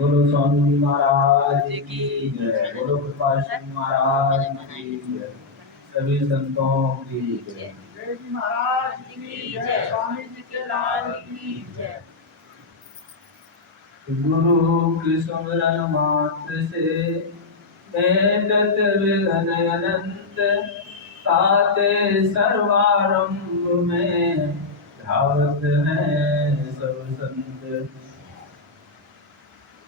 बोलो स्वामी जी महाराज की जय। बोलो कृपा सिंह महाराज की जय। सभी संतों की जय। जय जी महाराज की जय। स्वामी जी के लाल की जय। गुरु की सुमिरन मात्र से भेदत विघ्न अनंत, ताते सर्वारंभ में धावत हैं सब संत।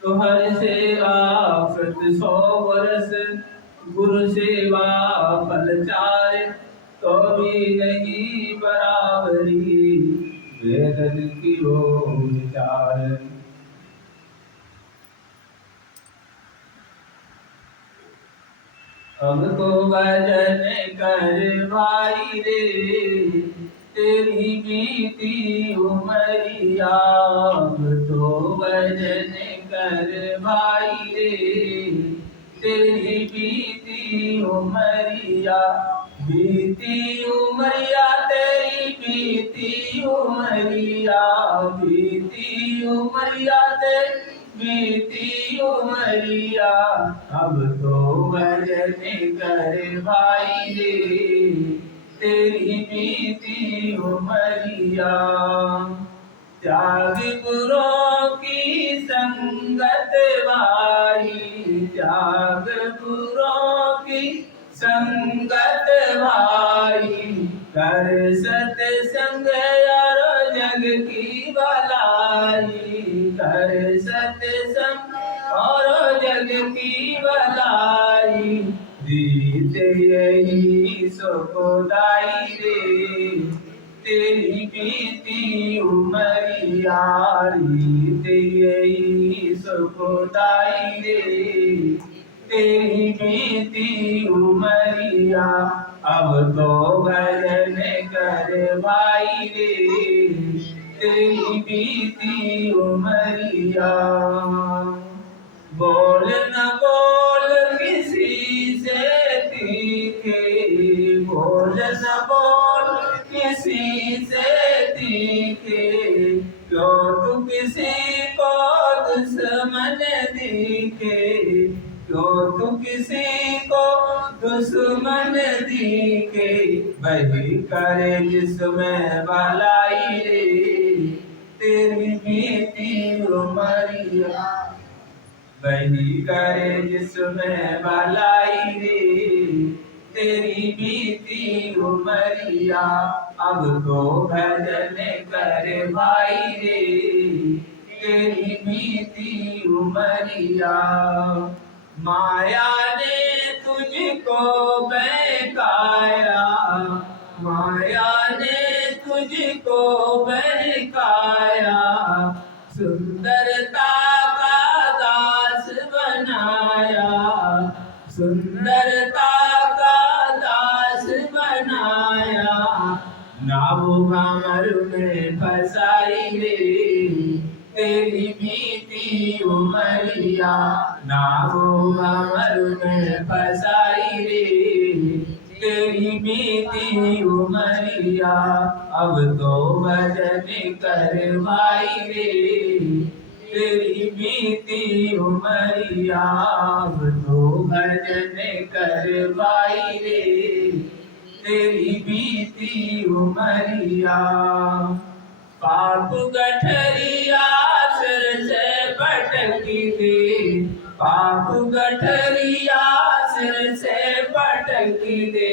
तो हर से आफत 100 वर्ष, गुरु सेवा फल चार, तो भी नहीं बराबरी वेद की वो विचार। अब तो भजन कर भाई रे, तेरी बीती उमरिया। अब तो भजन कर भाई रे, तेरी बीती उमरिया। बीती उमरिया तेरी बीती उमरिया, बीती उमरिया तेरी बीती उमरिया। अब तो भजन कर भाई रे, तेरी बीती उमरिया। त्याग गुरों की संगत भाई, त्याग गुरों की संगत भाई। कर सत्संग यारो जग की भलाई, कर सत्संग और जग की भलाई। रीत यही सुखदाई रे, तेरी बीती उमरिया। रीत यही सुखदाई रे, तेरी बीती उमरिया। अब तो भजन कर भाई रे, तेरी बीती उमरिया। बोल न बोल किसी से तीखे, बोल न बोल किसी से तीखे। क्यों तू किसी को दुश्मन दिखे, क्यों तू किसी को दुश्मन दिखे। वही करे जिसमें भलाई रे, तेरी बीती उमरिया। वही करे जिसमें भलाई रे, तेरी बीती उमरिया। अब तो भजन कर भाई रे, तेरी बीती उमरिया। माया ने तुझको बहकाया, माया ने तुझको बहकाया। सुंदरता का दास बनाया, सुंदरता का दास बनाया। नाभु भंवर में फसाई रे, तेरी बीती उमरिया। नाभु भंवर में फसाई रे, तेरी बीती उमरिया। अब तो भजन कर भाई रे, तेरी बीती उमरिया। अब तो भजन कर भाई रे, तेरी बीती उमरिया। पाप गठरिया सिर से पटकी दे, पाप गठरिया सिर से पटकी दे।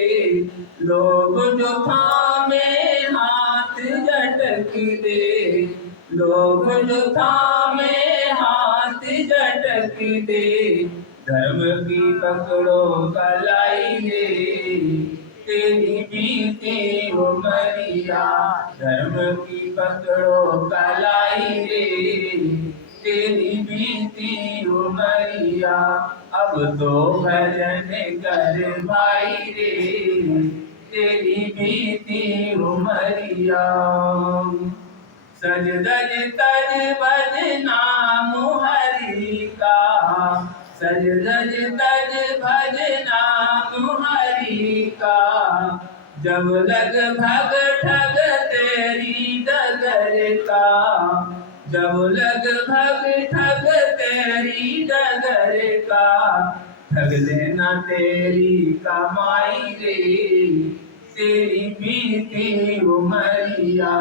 लोग जो थामे हाथ झटकी दे, लोग जो थामे हाथ झटकी दे। धर्म की पकड़ो कलाई रे, तेरी बीती उमरिया। धर्म की पकड़ो कलाई रे, तेरी बीती उमरिया। अब तो भजन कर भाई रे, तेरी बीती उमरिया। सज धज तज भज नाम हरि का, सज धज तज भज नाम हरि का। जब लग भग ठग तेरी डगर का, जब लग भग ठग तेरी तेरी डगर का, ठग लेना तेरी कमाई रे, तेरी बीती उमरिया,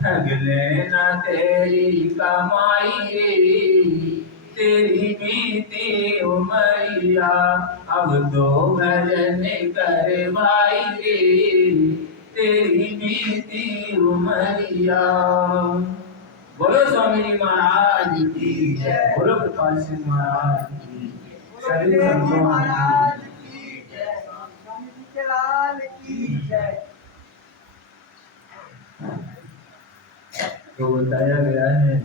ठग लेना तेरी कमाई रे, तेरी बीती उमरिया, अब तो भजन कर भाई रे, तेरी बीती उमरिया। बोलो स्वामी जी महाराज की जय, बोलो कृपाल सिंह महाराज की, सभी संतों महाराज की जय, स्वामी जी के लाल की जय। तो बताया गया है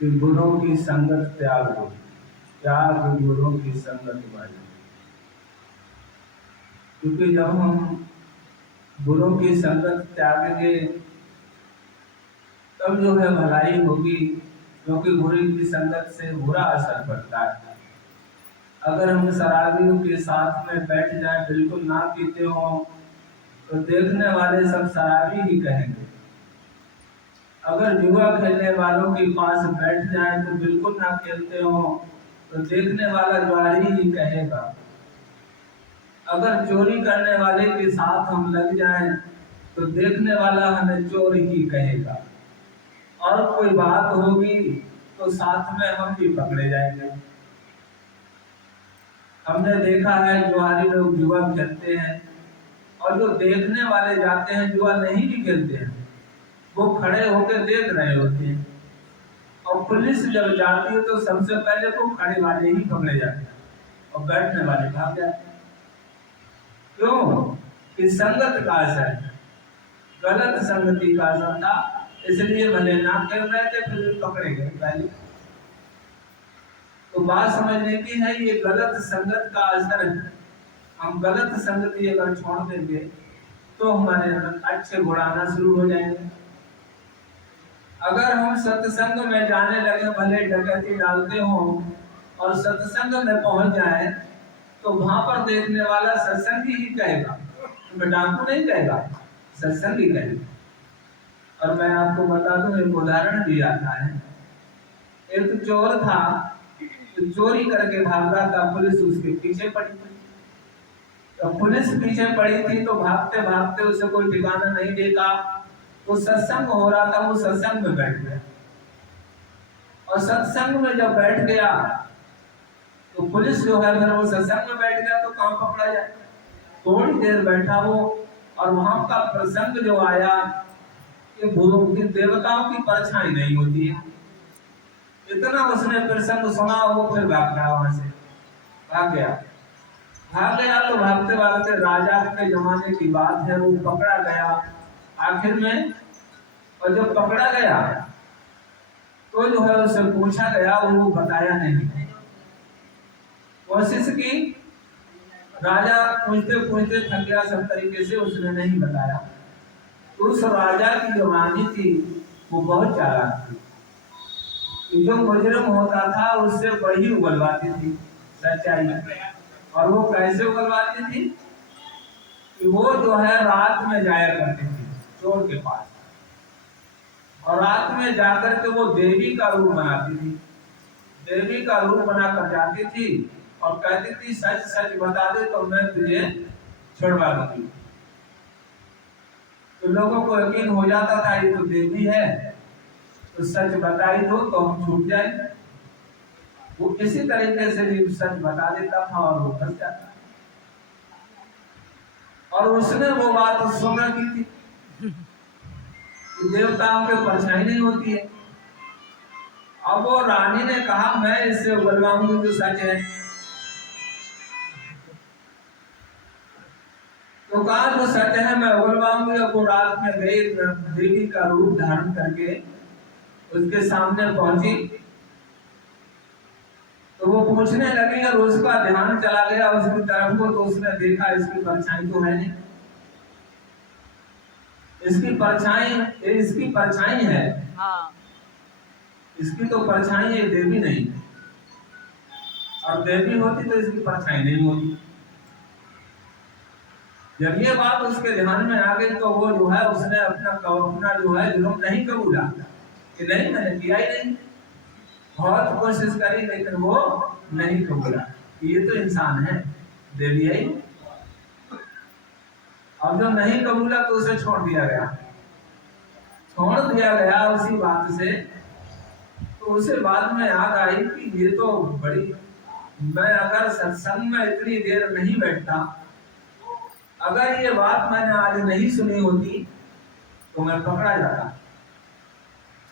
कि गुरुओं की संगत त्याग दो, त्याग गुरुओं की संगत वाली, क्योंकि जब हम गुरुओं की संगत त्यागेंगे तब जो है भलाई होगी, क्योंकि गुरु की संगत से बुरा असर पड़ता है। अगर हम शराबियों के साथ में बैठ जाए, बिल्कुल ना पीते हो, तो देखने वाले सब शराबी ही कहेंगे। अगर जुआ खेलने वालों के पास बैठ जाए तो बिल्कुल ना खेलते हो, तो देखने वाला जुआरी ही कहेगा। अगर चोरी करने वाले के साथ हम लग जाएं तो देखने वाला हमें चोर ही कहेगा। और कोई बात होगी तो साथ में हम भी पकड़े जाएंगे। हमने देखा है जुआरी लोग जुआ खेलते हैं, और जो देखने वाले जाते हैं जुआ नहीं भी खेलते हैं, वो खड़े होकर देख रहे होते हैं। और पुलिस जब जाती है तो सबसे पहले वो खड़े वाले ही पकड़े जाते हैं और बैठने वाले भाग जाते हैं। क्यों? कि संगत का असर, गलत संगति का असर था, इसलिए भले ना खेल रहे थे फिर भी पकड़े गए पहले। तो बात समझने की है, ये गलत संगत का असर है। हम गलत संगति अगर छोड़ देंगे तो हमारे अंदर अच्छे गुण आना शुरू हो जाएंगे। अगर हम सत्संग में जाने लगे, भले डकैती डालते हो और सत्संग में पहुंच जाए, तो वहां पर देखने वाला सत्संगी ही कहेगा, तो डाकू नहीं कहेगा, सत्संगी कहेगा। और मैं आपको बता दूं, एक उदाहरण भी आता है। एक चोर था, तो चोरी करके भागा था, पुलिस उसके पीछे पड़ी। तो पुलिस पीछे पड़ी थी, तो भागते भागते उसे कोई ठिकाना नहीं देखा। वो सत्संग हो रहा था, वो सत्संग में बैठ गया। और सत्संग में जब बैठ गया तो पुलिस जो है, अगर वो सत्संग में बैठ गया तो कहाँ पकड़ा जाए। थोड़ी देर बैठा वो, और वहां का प्रसंग जो आया कि देवताओं की परछाई नहीं होती है, इतना उसने प्रसंग सुना, वो फिर भाग गया, वहां से भाग गया। भाग गया तो भागते भागते, राजा के जमाने की बात है, वो पकड़ा गया आखिर में। और जब पकड़ा गया तो जो है उससे पूछा गया, वो बताया नहीं। कोशिश की, राजा पूछते पूछते थक गया, सब तरीके से उसने नहीं बताया। तो उस राजा की जो रानी थी वो बहुत चालाक थी, जो मुजरिम होता था उससे वही उगलवाती थी सच्चाई। और वो कैसे उगलवाती थी कि वो जो है रात में जाया करती थी चोर के पास, और रात में जाकर के वो देवी का रूप बनाती थी। देवी का रूप बनाकर जाती थी और कहती थी, सच सच बता दे तो मैं तुझे छुड़वा दूंगी। तो लोगों को यकीन हो जाता था ये तो देवी है, तो सच बताई दो तो हम छूट जाए। वो इसी तरीके से भी सच बता देता था और वो फंस जाता। और उसने वो बात सुन रखी थी कि देवताओं के परछाई नहीं होती है। अब वो रानी ने कहा, मैं इससे उगलवाऊंगी जो सच है। तो कहा जो सच है मैं उगलवाऊंगी। अब वो रात में गई, देवी का रूप धारण करके उसके सामने पहुंची, तो वो पूछने लगी और उसका ध्यान चला गया उसकी तरफ को। तो उसने देखा इसकी परछाई तो है नहीं, इसकी परछाई है, हाँ। इसकी तो परछाई है, देवी नहीं। और देवी होती तो इसकी परछाई नहीं होती। जब ये बात उसके ध्यान में आ गई तो वो जो है उसने अपना जो है जुर्म नहीं कबूला, कि नहीं मैंने किया ही नहीं। बहुत कोशिश करी लेकिन वो नहीं कबूला। ये तो इंसान है, दे दिया ही। अब जो नहीं कबूला तो उसे छोड़ दिया गया, छोड़ दिया गया उसी बात से। तो उसे बाद में याद आई कि ये तो बड़ी, मैं अगर सत्संग में इतनी देर नहीं बैठता, अगर ये बात मैंने आज नहीं सुनी होती तो मैं पकड़ा जाता।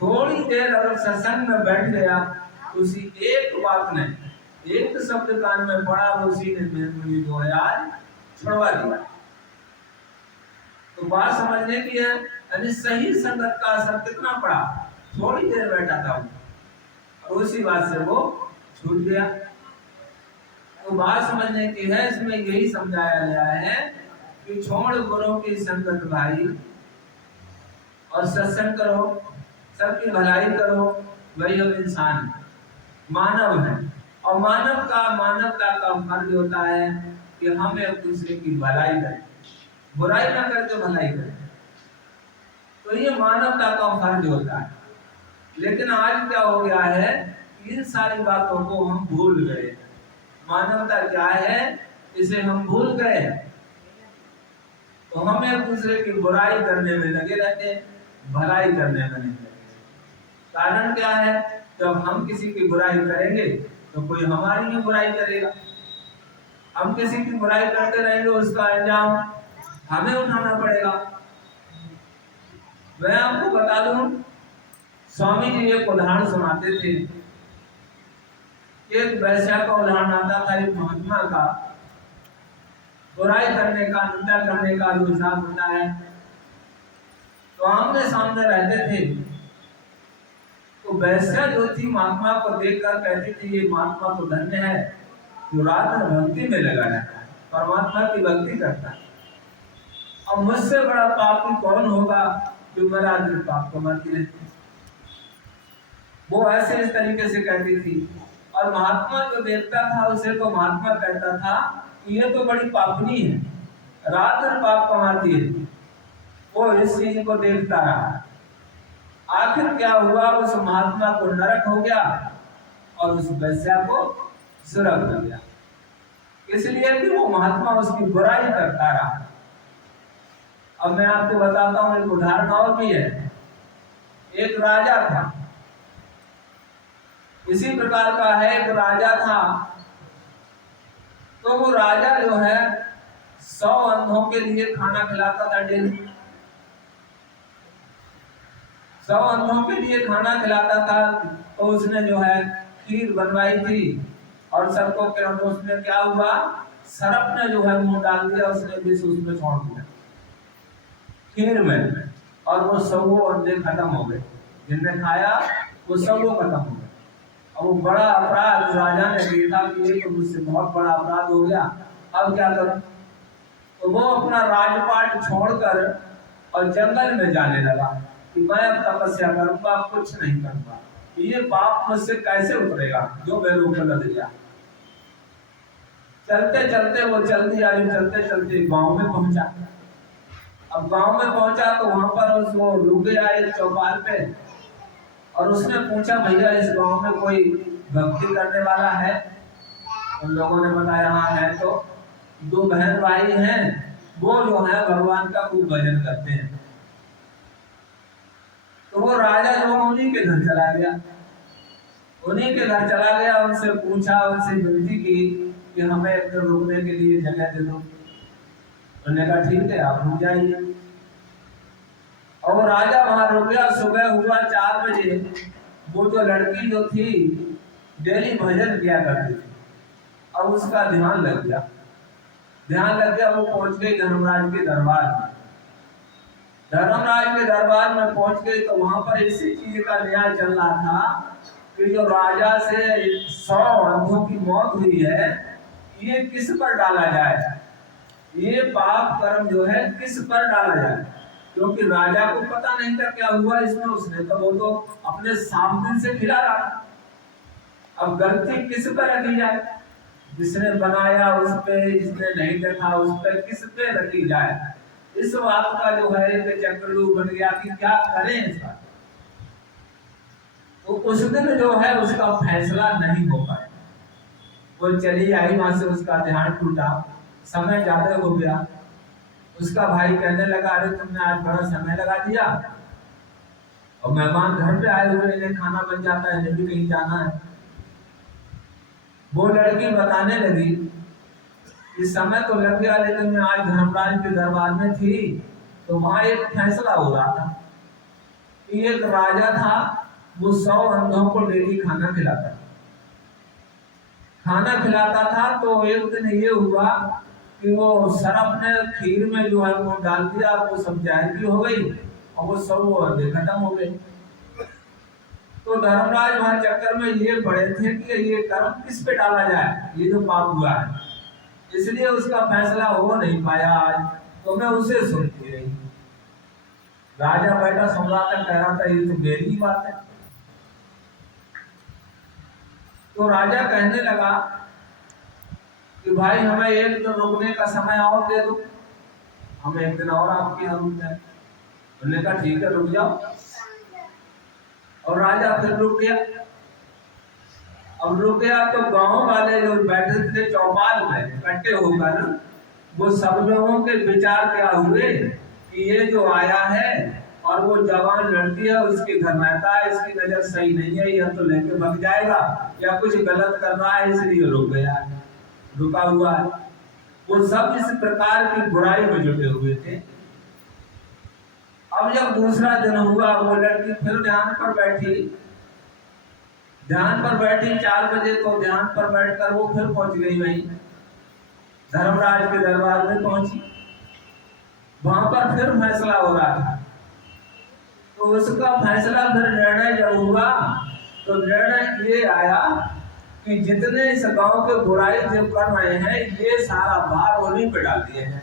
थोड़ी देर अगर सत्संग में बैठ गया तो उसी एक बात ने, एक शब्द कान में पड़ा, उसी ने मुझे जो है आज छुड़वा दिया। तो बात समझने की है, यानी सही संगत का असर कितना पड़ा। थोड़ी देर बैठा था और उसी बात से वो छूट गया। तो बात समझने की है, इसमें यही समझाया गया है कि छोड़ गुरु की संगत भाई और सत्संग करो, सबकी भलाई करो। वही हम इंसान मानव है, और मानवता का फर्ज होता है कि हम एक दूसरे की भलाई करें, बुराई ना करके भलाई करें। तो ये मानवता का फर्ज होता है। लेकिन आज क्या हो गया है, इन सारी बातों को हम भूल गए। मानवता क्या है इसे हम भूल गए, तो हम एक दूसरे की बुराई करने में लगे रहते, भलाई करने में नहीं लगे। कारण क्या है, जब हम किसी की बुराई करेंगे तो कोई हमारी ही बुराई करेगा। हम किसी की बुराई करते रहेंगे, उसका अंजाम हमें उठाना पड़ेगा। मैं आपको बता दूं, स्वामी जी एक उदाहरण सुनाते थे। एक वैश्या का उदाहरण आता था, एक महात्मा का। बुराई करने का, निंदा करने का जो हिसाब होता है, तो आमने सामने रहते थे। तो वैश्या जो थी महात्मा को देखकर कहती थी, ये महात्मा तो धन्य है जो रात में भक्ति में लगा रहता है, परमात्मा की भक्ति करता है। अब मुझसे बड़ा पापी कौन होगा जो मेरा दिन पाप कमाती रहती। वो ऐसे इस तरीके से कहती थी। और महात्मा जो देखता था उसे तो महात्मा कहता था कि ये तो बड़ी पापनी है, रात दिन पाप कमाती है। वो इस चीज को देखता रहा। आखिर क्या हुआ, उस महात्मा को नरक हो गया और उस वैश्या को स्वर्ग हो गया, इसलिए कि वो महात्मा उसकी बुराई करता रहा। अब मैं आपको बताता हूं, एक उदाहरण और भी है। एक राजा था, इसी प्रकार का है, एक राजा था। तो वो राजा जो है 100 अंधों के लिए खाना खिलाता था डेली। 100 अंधों के लिए खाना खिलाता था। तो उसने जो है खीर बनवाई थी और सबको के उसमें क्या हुआ, सरप ने जो है मुंह डाल दिया, उसने विष उसमें छोड़ दिया खीर में, और वो सब अंधे खत्म हो गए। जिनने खाया वो सब खत्म हो गए। और वो बड़ा अपराध राजा ने देखा कि ये तो मुझसे बहुत बड़ा अपराध हो गया, अब क्या करूं। तो वो अपना राजपाट छोड़कर और जंगल में जाने लगा कि मैं अब तपस्या करूंगा, कुछ नहीं करूंगा, ये पाप मुझसे कैसे उतरेगा जो मेरे ऊपर लग गया। चलते चलते वो चलती आई, चलते चलते गांव में पहुंचा। अब गांव में पहुंचा तो वहां पर वो रुक गया एक चौपाल पे, और उसने पूछा, भैया इस गांव में कोई भक्ति करने वाला है? उन लोगों ने बताया हाँ है। तो 2 बहन भाई हैं, वो जो है भगवान का खूब भजन करते हैं। तो वो राजा जो उन्हीं के घर चला गया, उनसे पूछा, उनसे विनती की कि हमें एक रुकने के लिए जगह दे दो। उन्होंने कहा ठीक है, आप रुक जाइए। और वो राजा वहां रुक गया। सुबह हुआ 4 बजे, वो जो लड़की जो थी डेली भजन किया करती थी, अब उसका ध्यान लग गया। वो पहुंच गई धर्मराज के दरबार में। धर्मराज के दरबार में पहुंच गई तो वहां पर इसी चीज का न्याय चल रहा था कि जो राजा से 100 अंधों की मौत हुई है, ये किस पर डाला जाए, ये पाप कर्म जो है किस पर डाला जाए। क्योंकि राजा को पता नहीं था क्या हुआ इसमें, उसने तो वो तो अपने सामने से खिला रहा था। अब गलती किस पर रखी जाए, जिसने बनाया उस पे, जिसने नहीं देखा उस पे, किस पे रखी जाए। इस बात का जो है एक चक्रव्यूह बन गया कि क्या करें इसका। तो उस दिन जो है उसका फैसला नहीं हो पाया। वो चली आई वहां से, उसका ध्यान टूटा, समय ज्यादा हो गया। उसका भाई कहने लगा, अरे तुमने आज बड़ा समय लगा दिया, और मेहमान घर पे आए हुए, इन्हें खाना बन जाता है, इन्हें भी कहीं जाना है। वो लड़की बताने लगी कि समय तो लग गया, लेकिन मैं आज धर्मराज के दरबार में थी, तो वहां एक फैसला हो रहा था कि एक राजा था, वो 100 अंधों को डेली खाना खिलाता था। तो एक दिन ये हुआ कि वो सरफ ने खीर में जो है वो डाल दिया, वो सब जाहिर हो गई, और वो सब वो अंधे खत्म हो गए। तो धर्मराज वहां चक्कर में ये पड़े थे कि ये कर्म किस पे डाला जाए, ये जो पाप हुआ है, इसलिए उसका फैसला हो नहीं पाया आज। तो मैं उसे सुनती रही। राजा बैठा सुन रहा था, कह रहा था ये तो मेरी ही बात है। तो राजा कहने लगा कि भाई हमें एक दिन रुकने का समय और दे दो, हम एक दिन और आपके यहाँ रुक जाए। उन्होंने कहा ठीक है, रुक जाओ। और राजा फिर रुक गया। अब रुक गया तो गांव वाले जो बैठे थे चौपाल में इकट्ठे होकर, वो सब लोगों के विचार क्या हुए कि ये जो आया है और वो जवान लड़की है, उसके घर रहता है, इसकी नजर सही नहीं है, यह तो लेके भाग जाएगा या कुछ गलत कर रहा है, इसलिए रुक गया है, रुका हुआ है। वो सब इस प्रकार की बुराई में जुटे हुए थे। अब जब दूसरा दिन हुआ, वो लड़की फिर ध्यान पर बैठी 4 बजे, तो ध्यान पर बैठकर वो फिर पहुंच गई वहीं धर्मराज के दरबार में पहुंची। वहां पर फिर फैसला हो रहा था। तो उसका फैसला फिर निर्णय जब हुआ, तो निर्णय ये आया कि जितने इस गांव के बुराई जो कर रहे हैं, ये सारा भार उन्हीं पे डाल दिए हैं।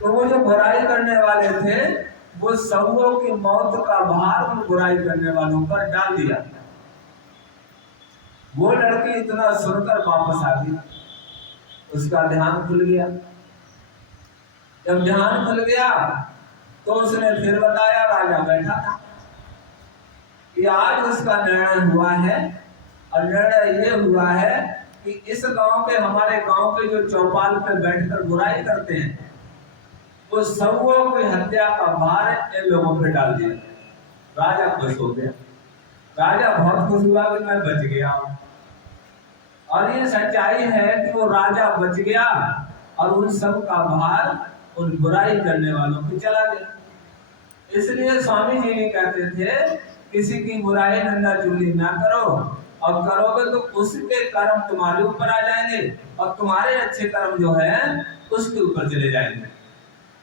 तो वो जो बुराई करने वाले थे, वो सबों की मौत का भार उन बुराई करने वालों पर डाल दिया। वो लड़की इतना सुनकर वापस आ गई, उसका ध्यान खुल गया। जब ध्यान खुल गया तो उसने फिर बताया, राजा बैठा था, कि आज उसका निर्णय हुआ है, और निर्णय ये हुआ है कि इस गांव के, हमारे गांव के जो चौपाल पे बैठकर बुराई करते हैं, वो सबों की हत्या का भार इन लोगों पे डाल दिया। राजा खुश हो गया। राजा बहुत खुश हुआ कि मैं बच गया। और ये सच्चाई है कि वो राजा बच गया और उन सब का भार उन बुराई करने वालों पे चला गया। इसलिए स्वामी जी भी कहते थे, किसी की बुराई निंदा चुगली ना करो, और करोगे तो उसके कर्म तुम्हारे ऊपर आ जाएंगे, और तुम्हारे अच्छे कर्म जो है उसके ऊपर चले जाएंगे।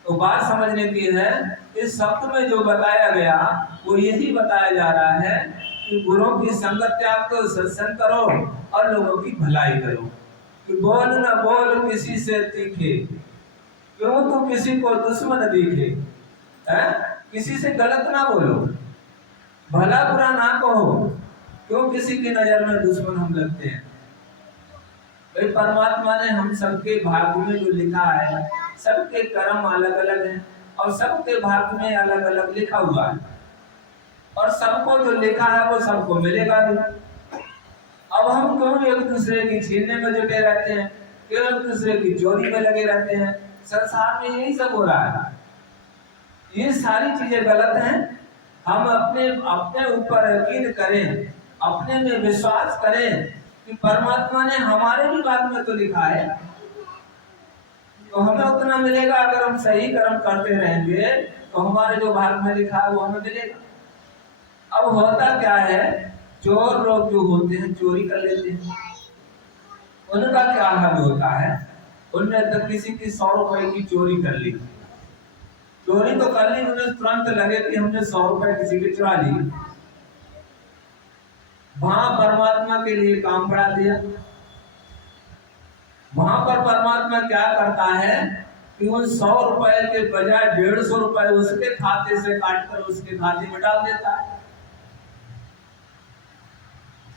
तो बात समझने की है, इस शब्द में जो बताया गया वो यही बताया जा रहा है कि गुरुओं की संगत त्याग करो, सत्संग करो और लोगों की भलाई करो। कि बोल न बोल किसी से तीखे, क्यों तू किसी को दुश्मन दिखे, किसी से गलत ना बोलो, भला बुरा ना कहो, क्यों किसी की नजर में दुश्मन हम लगते हैं। भाई परमात्मा ने हम सबके भाग्य में जो लिखा है, सबके कर्म अलग अलग हैं, और सबके भाग्य में अलग अलग लिखा हुआ है, और सबको जो लिखा है वो सबको मिलेगा भी। अब हम क्यों एक दूसरे की छीनने में जुटे रहते हैं, क्यों एक दूसरे की चोरी में लगे रहते हैं। संसार में यही सब हो रहा है, ये सारी चीजें गलत हैं। हम अपने ऊपर यकीन करें, अपने में विश्वास करें कि परमात्मा ने हमारे भी भाग में तो लिखा है, तो हमें उतना मिलेगा। अगर हम सही कर्म करते रहेंगे तो हमारे जो भाग में लिखा है वो हमें मिलेगा। अब होता क्या है, चोर लोग जो होते हैं चोरी कर लेते हैं, उनका क्या हाल होता है, उनने तो किसी की 100 रुपए की चोरी कर ली, चोरी तो कर ली, उन्हें तुरंत लगे कि हमने 100 रुपए किसी की चुरा ली, वहां परमात्मा के लिए काम बढ़ा दिया। वहां पर परमात्मा क्या करता है कि उन 100 रुपए के बजाय 150 रुपए उसके खाते से काटकर उसके खाते में डाल देता है।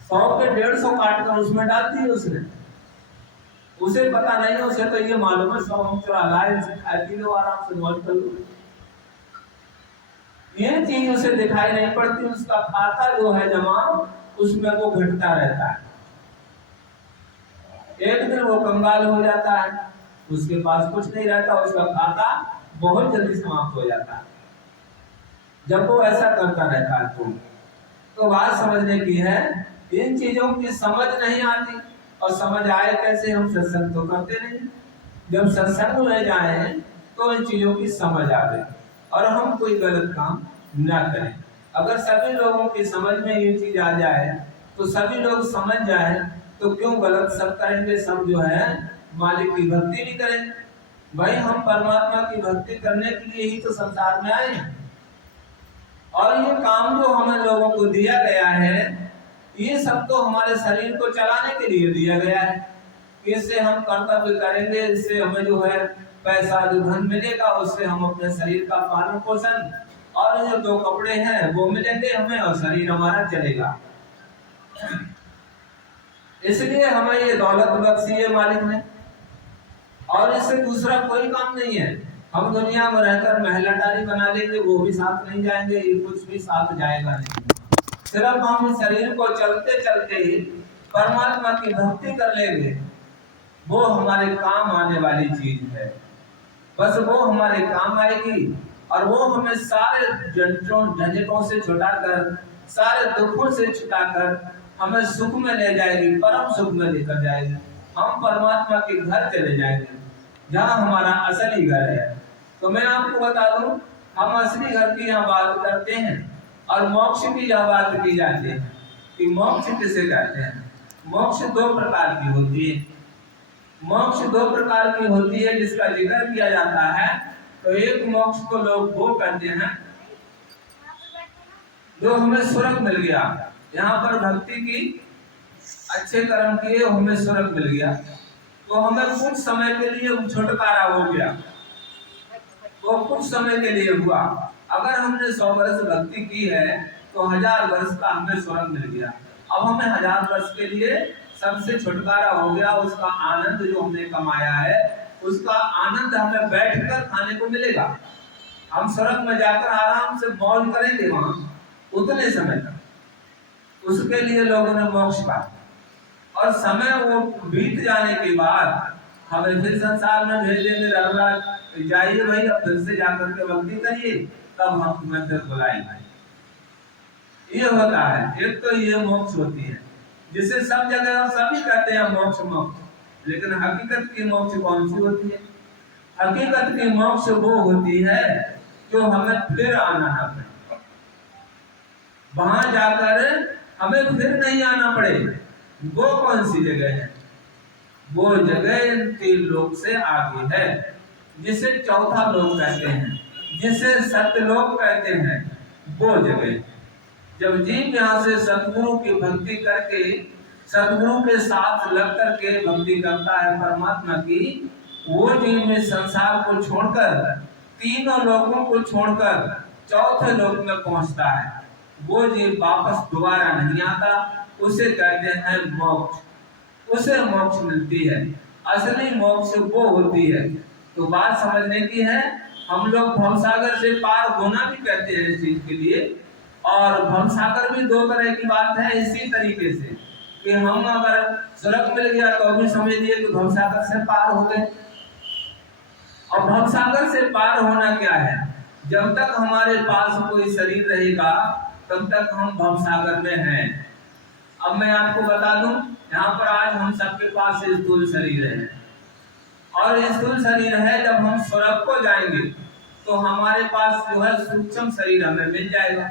100 के 150 काटकर उसमें डाल दिए उसने, उसे पता नहीं है, उसे तो ये मालूम है 100 हम चुरा लाए, खाए पी लो, आराम से मौज कर लो। ये चीज उसे दिखाई नहीं पड़ती, उसका खाता जो है जमा, उसमें वो घटता रहता है। एक दिन वो कंगाल हो जाता है, उसके पास कुछ नहीं रहता, उसका खाता बहुत जल्दी समाप्त हो जाता है। जब वो ऐसा करता रहता है तो बात समझने की है, इन चीजों की समझ नहीं आती। और समझ आए कैसे? हम सत्संग तो करते नहीं। जब सत्संग में जाए तो इन चीजों की समझ आवे और हम कोई गलत काम ना करें। अगर सभी लोगों की समझ में ये चीज आ जाए तो सभी लोग समझ जाए तो क्यों गलत सब करेंगे, सब जो है मालिक की भक्ति भी करेंगे। भाई हम परमात्मा की भक्ति करने के लिए ही तो संसार में आए हैं। और ये काम जो हमें लोगों को दिया गया है, ये सब तो हमारे शरीर को चलाने के लिए दिया गया है। इससे हम कर्तव्य करेंगे, इससे हमें जो है पैसा जो धन मिलेगा, उससे हम अपने शरीर का पालन पोषण और जो दो कपड़े हैं वो मिलेंगे हमें, और शरीर हमारा चलेगा। इसलिए हमें ये दौलत बख्शी है मालिक ने, और इससे दूसरा कोई काम नहीं है। हम दुनिया में रहकर महलटारी बना लेंगे, वो भी साथ नहीं जाएंगे, ये कुछ भी साथ जाएगा नहीं। सिर्फ हम शरीर को चलते चलते ही परमात्मा की भक्ति कर लेंगे, वो हमारे काम आने वाली चीज है। बस वो हमारे काम आएगी और वो हमें सारे झंझटों से छुटाकर, सारे दुखों से छुटाकर हमें सुख में ले जाएगी, परम सुख में लेकर जाएगी। हम परमात्मा के घर चले जाएंगे, जहाँ हमारा असली घर है। तो मैं आपको बता दूं, हम असली घर की यहाँ बात करते हैं और मोक्ष की यह बात की जाती है कि मोक्ष किसे कहते हैं। मोक्ष दो प्रकार की होती है। मोक्ष दो प्रकार की होती है जिसका जिक्र किया जाता है। तो एक मोक्ष को लोग वो कहते हैं जो हमें स्वर्ग मिल गया, यहाँ पर भक्ति की अच्छे कर्म किए हमें स्वर्ग मिल गया, तो हमें कुछ समय के लिए छुटकारा हो गया, वो कुछ समय के लिए हुआ। अगर हमने 100 वर्ष भक्ति की है तो 1000 वर्ष का हमें स्वर्ग मिल गया। अब हमें 1000 वर्ष के लिए सबसे छुटकारा हो गया, उसका आनंद जो हमने कमाया है उसका आनंद हमें बैठकर खाने को मिलेगा। हम स्वर्ग में जाकर आराम से मौज करेंगे वहां उतने समय तक, उसके लिए लोगों ने मोक्ष पाया। और समय वो बीत जाने के बाद हमें फिर संसार में भेज देंगे, जाइए भाई अब फिर से जाकर के भक्ति करिए, तब हम तुम्हें फिर बुलाएंगे। ये होता है। एक तो ये मोक्ष होती है जिसे सब जगह सभी कहते हैं मोक्ष मोक्ष, लेकिन हकीकत की मोक्ष कौन सी होती है? हकीकत की मोक्ष वो होती है जो हमें फिर आना ना पड़े, वहां जाकर हमें फिर नहीं आना पड़े। वो कौन सी जगह है? वो जगह इन 3 लोक से आगे है, जिसे चौथा लोक कहते हैं, जिसे सत्यलोक कहते हैं। वो जगह जब जीव यहाँ से सतगुरु की भक्ति करके, सतगुरु के साथ लग करके भक्ति करता है परमात्मा की, वो जीव में संसार को छोड़कर, तीनों लोगों को छोड़कर चौथे लोक में पहुंचता है। वो जीव वापस दोबारा नहीं आता, उसे कहते हैं मोक्ष। उसे मोक्ष मिलती है। असली मोक्ष वो होती है। तो बात समझने की है, हम लोग भवसागर से पार होना भी कहते हैं इस चीज के लिए, और भवसागर भी 2 तरह की बात है। इसी तरीके से कि हम अगर स्वर्ग मिल गया तो भी समझिए कि भवसागर से पार हो गए। और भवसागर से पार होना क्या है? जब तक हमारे पास कोई शरीर रहेगा तब तक हम भवसागर में हैं। अब मैं आपको बता दूं, यहाँ पर आज हम सबके पास स्थूल शरीर है, और स्थूल शरीर है। जब हम स्वर्ग को जाएंगे तो हमारे पास जो है सूक्ष्म शरीर हमें मिल जाएगा।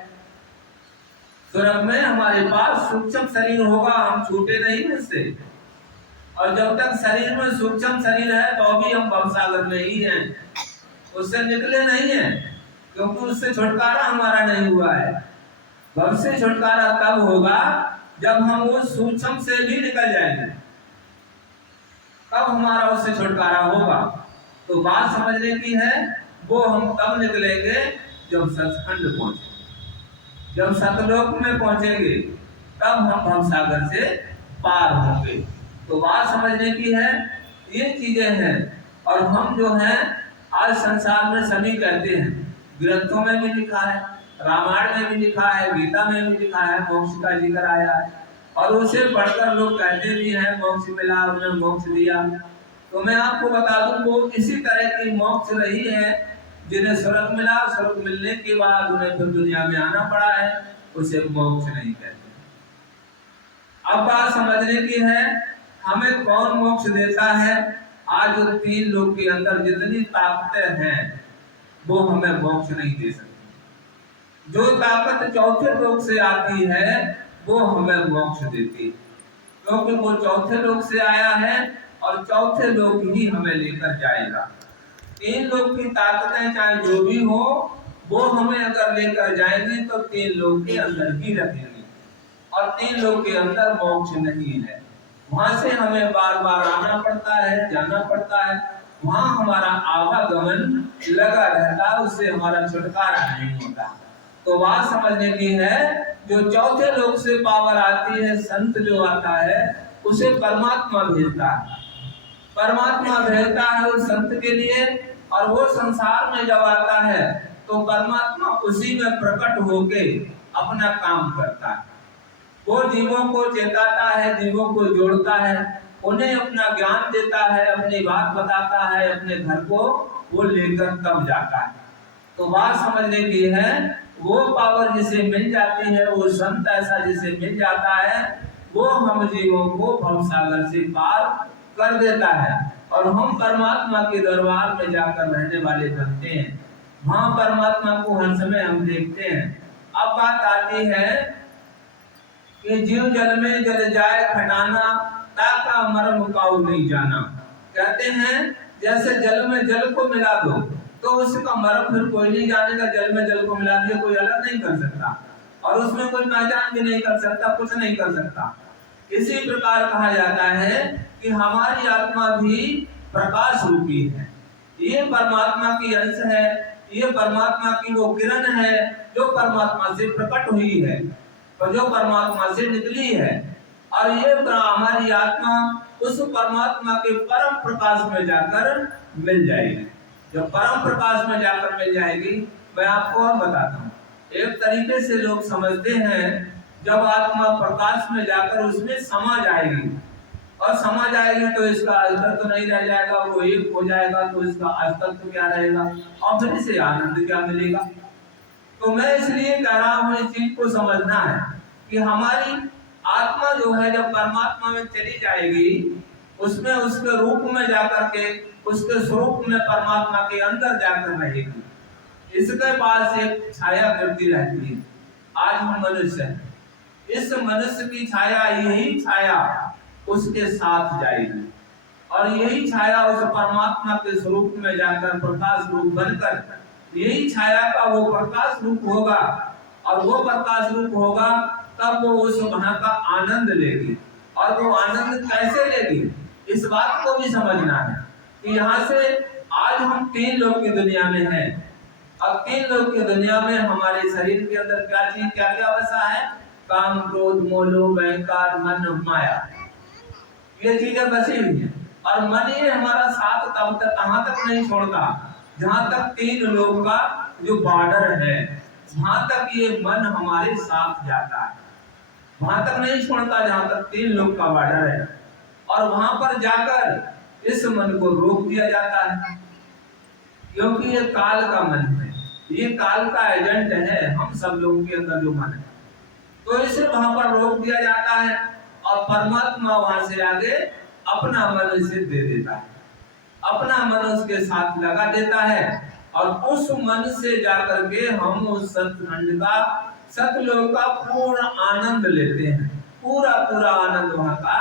स्वर्ग में हमारे पास सूक्ष्म शरीर होगा, हम छूटे नहीं उससे। और जब तक शरीर में सूक्ष्म शरीर है तो भी हम भवसागर में ही हैं, उससे निकले नहीं हैं, क्योंकि उससे छुटकारा हमारा नहीं हुआ है। भव से छुटकारा तब होगा जब हम उस सूक्ष्म से भी निकल जाएंगे, तब हमारा उससे छुटकारा होगा। तो बात समझने की है, वो हम तब निकलेंगे जब सचखंड पहुंचेंगे, जब सतलोक में पहुंचेंगे, तब हम भवसागर से पार होंगे। तो बात समझने की है, ये चीजें हैं। और हम जो हैं आज संसार में सभी कहते हैं, ग्रंथों में भी लिखा है रामायण में भी लिखा है, गीता में भी लिखा है, मोक्ष का जिक्र आया है। और उसे पढ़कर लोग कहते भी हैं मोक्ष मिला, उन्हें मोक्ष दिया। तो मैं आपको बता दूं वो इसी तरह की मोक्ष रही है जिन्हें स्वर्ग मिला, स्वर्ग मिलने के बाद उन्हें फिर दुनिया में आना पड़ा है, उसे मोक्ष नहीं कहते। अब बात समझने की है, हमें कौन मोक्ष देता है। आज जो 3 लोग के अंदर जितनी ताकतें हैं वो हमें मोक्ष नहीं दे सकती। जो ताकत चौथे लोग से आती है वो हमें मोक्ष देती है, क्योंकि वो चौथे लोग से आया है और चौथे लोग ही हमें लेकर जाएगा। 3 लोग की ताकतें चाहे जो भी हो वो हमें अगर लेकर जाएंगे तो 3 लोग के अंदर ही रखेंगे, और 3 लोग के अंदर मोक्ष नहीं है। वहां से हमें बार बार आना पड़ता है, जाना पड़ता है, वहां हमारा आवागमन लगा रहता है, उससे हमारा छुटकारा नहीं होता। तो बात समझने की है, जो चौथे लोग से पावर आती है, संत जो आता है उसे परमात्मा भेजता है। परमात्मा भेजता है उस संत के लिए, और वो संसार में जब आता है तो परमात्मा उसी में प्रकट होके अपना काम करता है। वो जीवों को चेताता है, जीवों को जोड़ता है, उन्हें अपना ज्ञान देता है, अपनी बात बताता है, अपने घर को वो लेकर तब जाता है। तो बात समझने की है, वो पावर जिसे मिल जाती है, वो संत ऐसा जिसे मिल जाता है, वो हम जीवों को भवसागर से पार कर देता है और हम परमात्मा के दरबार में जाकर रहने वाले बनते हैं। वहां परमात्मा को हर समय हम देखते हैं। अब बात आती है कि जीव जल में जल जाए खटाना, ताका मर मुकाऊ नहीं जाना। कहते हैं जैसे जल में जल को मिला दो तो उसका मर्म फिर कोई नहीं जानेगा। जल में जल को मिला दिया कोई अलग नहीं कर सकता, और उसमें कोई पहचान भी नहीं कर सकता, कुछ नहीं कर सकता। इसी प्रकार कहा जाता है कि हमारी आत्मा भी प्रकाश रूपी है, ये परमात्मा की अंश है, ये परमात्मा की वो किरण है जो परमात्मा से प्रकट हुई है और जो परमात्मा से निकली है। और ये हमारी आत्मा उस परमात्मा के परम प्रकाश में जाकर मिल जाएगी। जब परम प्रकाश में जाकर मिल जाएगी, मैं आपको और बताता हूँ। एक तरीके से लोग समझते हैं जब आत्मा प्रकाश में जाकर उसमें समा जाएगी, और समा जाएगी तो इसका अस्तित्व तो नहीं रह जाएगा, वो एक हो जाएगा तो इसका अस्तित्व तो क्या रहेगा, और फिर इसे आनंद क्या मिलेगा। तो मैं इसलिए कह रहा हूँ इस चीज को समझना है कि हमारी आत्मा जो है जब परमात्मा में चली जाएगी, उसमें उसके रूप में जाकर के, उसके स्वरूप में परमात्मा के अंदर जाकर रहेगी। इसके पास एक छाया करती रहती है। आज हम मनुष्य हैं, इस मनुष्य की छाया, यही छाया उसके साथ जाएगी, और यही छाया उस परमात्मा के स्वरूप में जाकर प्रकाश रूप बनकर, यही छाया का वो प्रकाश रूप होगा, और वो प्रकाश रूप होगा तब वो उस वहां का आनंद लेगी। और वो आनंद कैसे लेगी, इस बात को भी समझना है कि यहाँ से आज हम 3 लोग की दुनिया में हैं। अब 3 लोग की दुनिया में हमारे शरीर के अंदर क्या चीज, क्या क्या वसा है, काम, क्रोध, मोह, लोभ, अहंकार, मन, माया, ये चीजें बसी हुई है। और मन ये हमारा साथ तब तक कहां तक नहीं छोड़ता जहां तक 3 लोग का जो बॉर्डर है, वहां तक ये मन हमारे साथ जाता है, वहां तक नहीं छोड़ता जहां तक 3 लोग का बॉर्डर है। और वहां पर जाकर इस मन को रोक दिया जाता है, क्योंकि ये काल का मन है, ये काल का एजेंट है हम सब लोगों के अंदर जो मन है। तो इसे वहां पर रोक दिया जाता है और परमात्मा वहां से आगे अपना मन इसे दे देता है, अपना मन उसके साथ लगा देता है, और उस मन से जाकर के हम उस सत्खंड का, सतलोक का पूर्ण आनंद लेते हैं। पूरा पूरा आनंद वहां का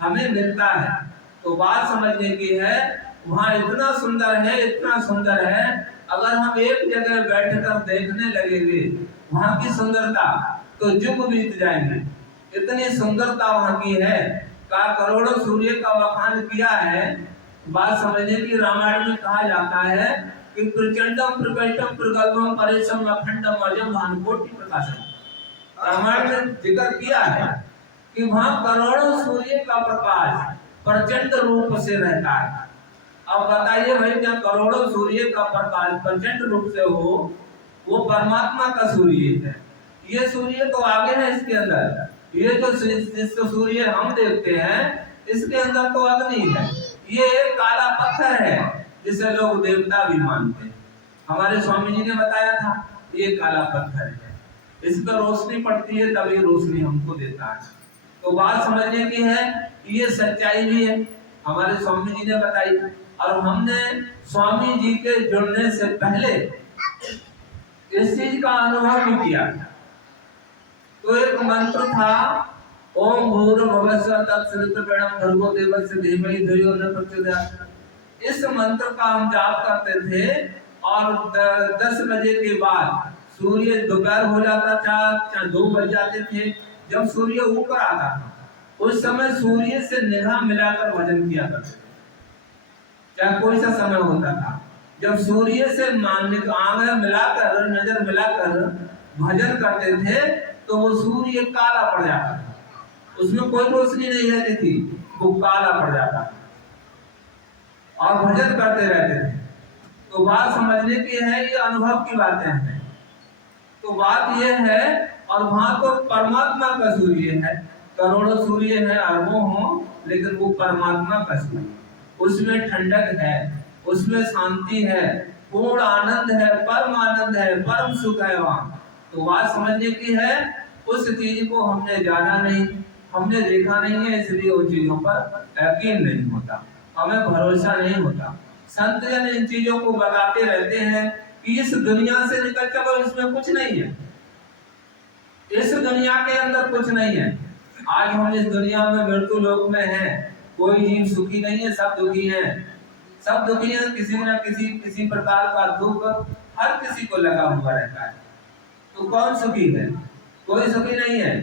हमें मिलता है। तो बात समझने की है, वहां इतना सुंदर है, इतना सुंदर है, अगर हम एक जगह बैठकर देखने लगेंगे वहां की सुंदरता तो युग बीत जाएंगे। इतनी सुंदरता वहां की है का करोड़ों सूर्य का वखान किया है। बात समझने की, रामायण में कहा जाता है कि प्रचंडम प्रकटम प्रगल्भम परेशम अखंडम अजम भानुकोटि प्रकाशम। रामायण में जिक्र किया है कि वहां करोड़ों सूर्य का प्रकाश प्रचंड रूप से रहता है। अब बताइए भाई, जब करोड़ों सूर्य का प्रकाश प्रचंड रूप से हो वो परमात्मा का सूर्य है। ये सूर्य तो आगे है इसके अंदर, ये जो जिसको सूर्य हम देखते हैं इसके अंदर तो अग्नि है। ये एक काला पत्थर है जिसे लोग देवता भी मानते हैं। हमारे स्वामी जी ने बताया था ये काला पत्थर है, इस पर रोशनी पड़ती है तभी रोशनी हमको देता है। तो बात समझने की है, ये सच्चाई भी है, हमारे स्वामी जी ने बताई। और हमने स्वामी जी के जुड़ने से पहले इस चीज का अनुभव भी किया। तो एक मंत्र था, ओम भूर्भुवः स्वः तत्सवितुर्वरेण्यं भर्गो देवस्य धीमहि धियो न प्रचोदयात्। इस मंत्र का हम जाप करते थे और 10 बजे के बाद सूर्य दोपहर हो जाता था, 2 बज जाते थे, जब सूर्य ऊपर आता था उस समय सूर्य से निगाह मिलाकर भजन किया करते थे। चाहे कोई सा समय होता था, जब सूर्य से आंखें मिलाकर नजर मिलाकर भजन करते थे तो वो सूर्य काला पड़ जाता था, उसमें कोई रोशनी नहीं रहती थी, वो काला पड़ जाता था और भजन करते रहते थे। तो बात समझने की है, ये अनुभव की बातें हैं। तो बात ये है, और वहां तो परमात्मा का सूर्य है, करोड़ों सूर्य है, अरबों हो, लेकिन वो परमात्मा का सूर्य, उसमें ठंडक है, उसमें शांति है, पूर्ण आनंद है, परम आनंद है, परम सुख है वहाँ। तो बात समझने की है, उस चीज को हमने जाना नहीं, हमने देखा नहीं है, इसलिए उन चीजों पर यकीन नहीं होता, हमें भरोसा नहीं होता। संत जन इन चीजों को बताते रहते हैं कि इस दुनिया से निकल चलो, इसमें कुछ नहीं है, इस दुनिया के अंदर कुछ नहीं है। आज हम इस दुनिया में मृत्यु लोक में हैं, कोई जीव सुखी नहीं है, सब दुखी हैं, सब दुखी हैं, किसी न किसी प्रकार का दुख हर किसी को लगा हुआ रहता है। तो कौन सुखी है? कोई सुखी नहीं है।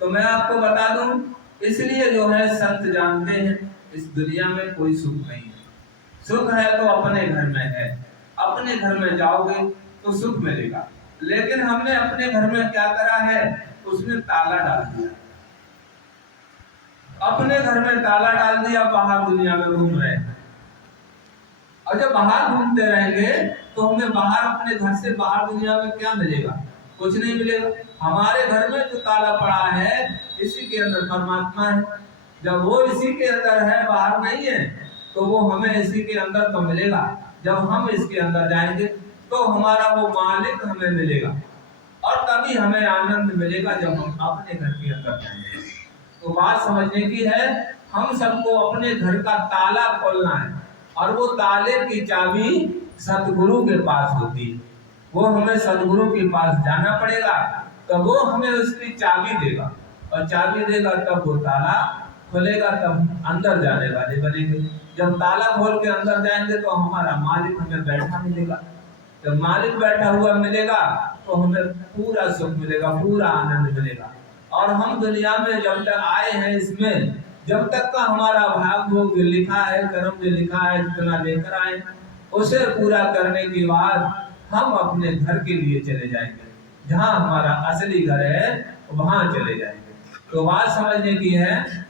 तो मैं आपको बता दूं, इसलिए जो है संत जानते हैं इस दुनिया में कोई सुख नहीं है। सुख है तो अपने घर में है, अपने घर में जाओगे तो सुख मिलेगा। लेकिन हमने अपने घर में क्या करा है, उसमें ताला डाल दिया, अपने घर में ताला डाल दिया, बाहर दुनिया में घूम रहे हैं। और जब बाहर घूमते रहेंगे तो हमें बाहर अपने घर से बाहर दुनिया में क्या मिलेगा? कुछ नहीं मिलेगा। हमारे घर में जो ताला पड़ा है इसी के अंदर परमात्मा है, जब वो इसी के अंदर है, बाहर नहीं है, तो वो हमें इसी के अंदर तो मिलेगा। जब हम इसके अंदर जाएंगे तो हमारा वो मालिक हमें मिलेगा, और तभी हमें आनंद मिलेगा जब हम अपने घर के अंदर जाएंगे। तो बात समझने की है, हम सबको अपने घर का ताला खोलना है, और वो ताले की चाबी सतगुरु के पास होती है। वो हमें सतगुरु के पास जाना पड़ेगा, तो वो हमें उसकी चाबी देगा, और चाबी देगा तब वो ताला खोलेगा, तब अंदर जाने वाले बनेंगे। जब ताला खोल के अंदर जाएंगे तो हमारा मालिक हमें बैठा मिलेगा, जब मालिक बैठा हुआ मिलेगा तो हमें पूरा सुख मिलेगा, पूरा आनंद मिलेगा। और हम दुनिया में जब तक आए हैं, इसमें जब तक का हमारा भाग भोग लिखा है, कर्म जो लिखा है, जितना लेकर आए उसे पूरा करने के बाद हम अपने घर के लिए चले जाएंगे, जहाँ हमारा असली घर है वहां चले जाएंगे। तो बात समझने की है,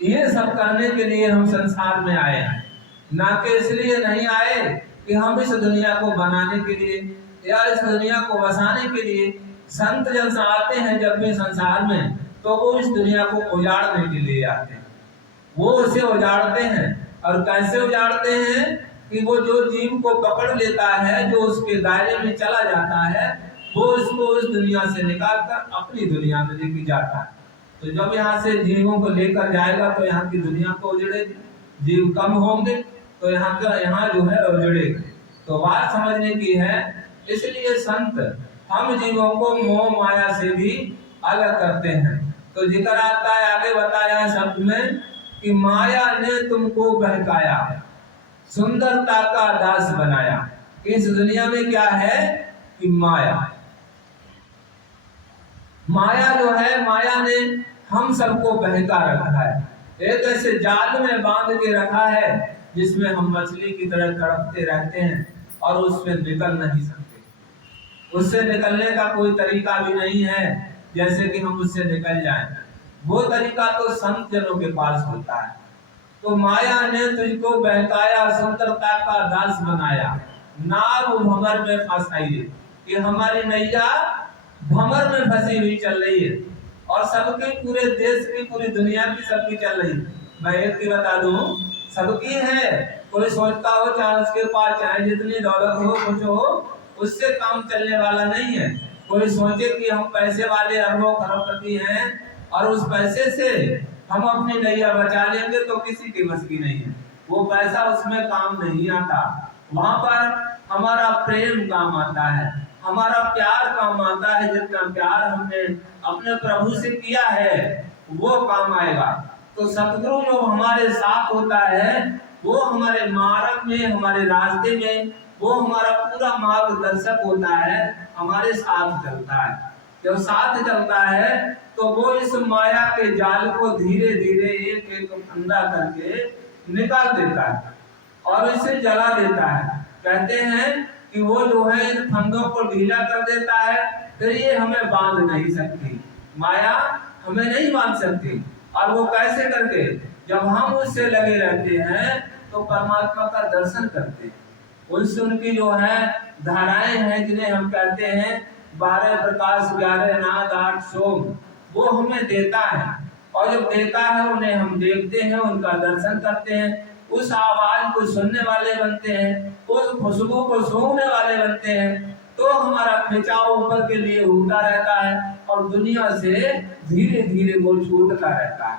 ये सब करने के लिए हम संसार में आए हैं, ना कि इसलिए नहीं आए कि हम इस दुनिया को बनाने के लिए या इस दुनिया को बसाने के लिए। संत जन आते हैं जब भी संसार में, तो वो इस दुनिया को उजाड़ने के लिए आते हैं। वो उसे उजाड़ते हैं, और कैसे उजाड़ते हैं कि वो जो जीव को पकड़ लेता है, जो उसके दायरे में चला जाता है, वो उसको उस दुनिया से निकाल कर अपनी दुनिया में लेके जाता है। तो जब यहाँ से जीवों को लेकर जाएगा तो यहाँ की दुनिया को उजड़ेगी, जीव कम होंगे तो यहाँ जो है उजड़ेगी। तो बात समझने की है, इसलिए संत हम जीवों को मोह माया से भी अलग करते हैं। तो जिक्र आता है, आगे बताया है शब्द में कि माया ने तुमको बहकाया, सुंदरता का दास बनाया। इस दुनिया में क्या है कि माया जो है, माया ने हम सबको बहका रखा है, एक ऐसे जाल में बांध के रखा है जिसमें हम मछली की तरह तड़पते रहते हैं और उसमें निकल नहीं सकते। उससे निकलने का कोई तरीका भी नहीं है जैसे कि हम उससे निकल जाएं। वो तरीका तो संत जनों के पास होता है। तो माया ने तुझको बहकाया, सुंदरता का दास बनाया, नाव भंवर में फंसाइए। कि हमारी नैया भंवर में फंसी हुई चल रही है और सबकी, पूरे देश की, पूरी दुनिया की सबकी चल रही है। मैं एक की बता दूं, सबकी है। कोई सोचता हो चाहे उसके पास चाहे जितनी दौलत हो, कुछ हो, उससे काम चलने वाला नहीं है। कोई सोचे कि हम पैसे वाले अरबों खरबपति हैं और उस पैसे से हम अपनी नैया बचा लेंगे, तो किसी की बस की नहीं है। वो पैसा उसमें काम नहीं आता। वहां पर हमारा प्रेम काम आता है, हमारा प्यार काम आता है। जितना प्यार हमने अपने प्रभु से किया है वो काम आएगा। तो सतगुरु जो हमारे साथ होता है, वो हमारे मार्ग में, हमारे रास्ते में, वो हमारा पूरा मार्गदर्शक होता है, हमारे साथ चलता है। जब साथ चलता है तो वो इस माया के जाल को धीरे धीरे एक एक फंदा करके निकाल देता है और इसे जला देता है। कहते हैं कि वो जो है इन फंदों को ढीला कर देता है, फिर ये हमें बांध नहीं सकती, माया हमें नहीं बांध सकती। और वो कैसे करके, जब हम उससे लगे रहते हैं तो परमात्मा का दर्शन करते हैं। उनसे उनकी जो है धाराएं हैं, जिन्हें हम कहते हैं 12 प्रकाश 11 नाद 8 सोम, वो हमें देता है। और जब देता है उन्हें हम देखते हैं, उनका दर्शन करते हैं, उस आवाज को सुनने वाले बनते हैं, उस खुशबू को सूंघने वाले बनते हैं। तो हमारा खिंचाव ऊपर के लिए होता रहता है और दुनिया से धीरे धीरे वो छूटता रहता है।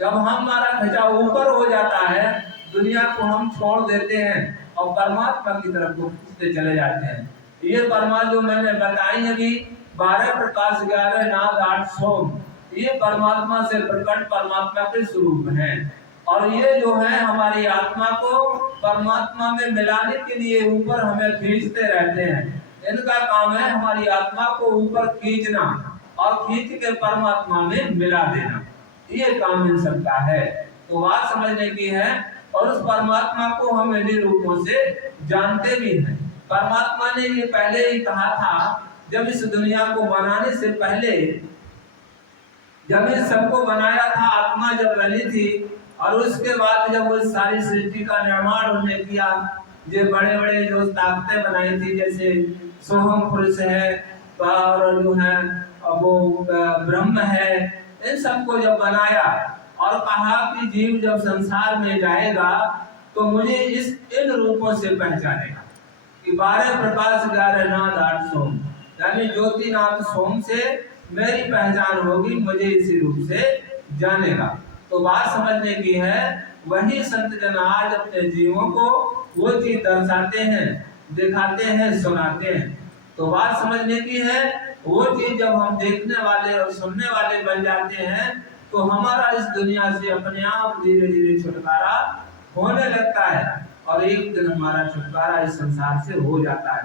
जब हमारा खिंचाव ऊपर हो जाता है, दुनिया को हम छोड़ देते हैं और परमात्मा की तरफ को खींचते चले जाते हैं। ये परमात्मा जो मैंने बताई अभी 12 प्रकाश 11 नाद 8 सोम, ये परमात्मा से प्रकट परमात्मा के स्वरूप हैं। और ये जो है हमारी आत्मा को परमात्मा में मिलाने के लिए ऊपर हमें खींचते रहते हैं। इनका काम है हमारी आत्मा को ऊपर खींचना और खींच के परमात्मा में मिला देना। ये काम इन सबका है। तो बात समझने की है। और उस परमात्मा को हम इन्हीं रूपों से जानते भी हैं। परमात्मा ने ये पहले ही कहा था, जब इस दुनिया को बनाने से पहले, जब इस सबको बनाया था, आत्मा जब बनी थी, और उसके बाद जब उस सारी सृष्टि का निर्माण उन्होंने किया, जो बड़े बड़े जो ताकतें बनाई थी, जैसे सोहम पुरुष है और जो है वो ब्रह्म है, इन सबको जब बनाया और कहा कि जीव जब संसार में जाएगा तो मुझे इन रूपों से पहचानेगा। कि 12 प्रकाश 11 नाद 8 सोम, यानी ज्योतिनाथ सोम से मेरी पहचान होगी, मुझे इसी रूप से जानेगा। तो बात समझने की है। वही संत जन आज अपने जीवों को वो चीज दर्शाते हैं, दिखाते हैं, सुनाते हैं। तो बात समझने की है। वो चीज जब हम देखने वाले और सुनने वाले बन जाते हैं तो हमारा इस दुनिया से अपने आप धीरे धीरे छुटकारा होने लगता है और एक दिन हमारा छुटकारा इस संसार से हो जाता है।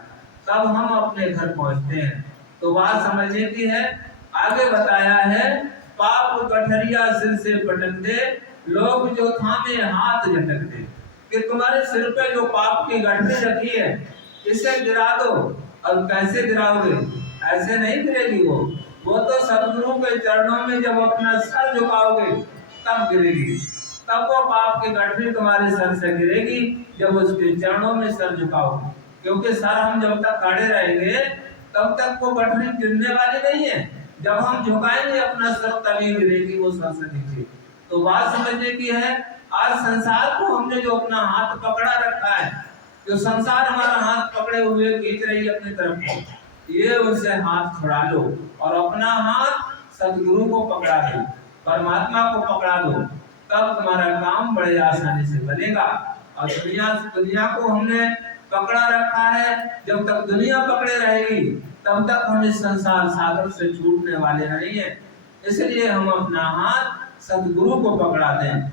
तब हम अपने घर पहुंचते हैं। तो बात समझने की है। आगे बताया है, पाप गठरिया सिर से पटक दे, लोग जो थामे हाथ झटक दे। कि तुम्हारे सिर पे जो पाप की गठरी रखी है, इसे गिरा दो। अब कैसे गिराओगे? ऐसे नहीं गिरेगी वो तो सदगुरु के चरणों में जब अपना सर झुकाओगे तब गिरेगी। तब वो पाप की गठरी तुम्हारे सर से गिरेगी जब उसके चरणों में सर झुकाओगे। क्योंकि सर हम जब तक खड़े रहेंगे तब तक वो गठरी गिरने वाली नहीं है। जब हम झुकाएंगे अपना सर तभी गिरेगी वो सर से नीचे। तो बात समझने की है। आज संसार को हमने जो अपना हाथ पकड़ा रखा है, जो संसार हमारा हाथ पकड़े हुए खींच रही है अपनी तरफ को, ये उनसे हाथ छुड़ा लो और अपना हाथ सदगुरु को पकड़ा दो, परमात्मा को पकड़ा दो। तब तुम्हारा काम बड़े आसानी से बनेगा। और दुनिया को हमने पकड़ा रखा है। जब तक दुनिया पकड़े रहेगी तब तक हम इस संसार सागर से छूटने वाले नहीं है। इसलिए हम अपना हाथ सदगुरु को पकड़ा दें।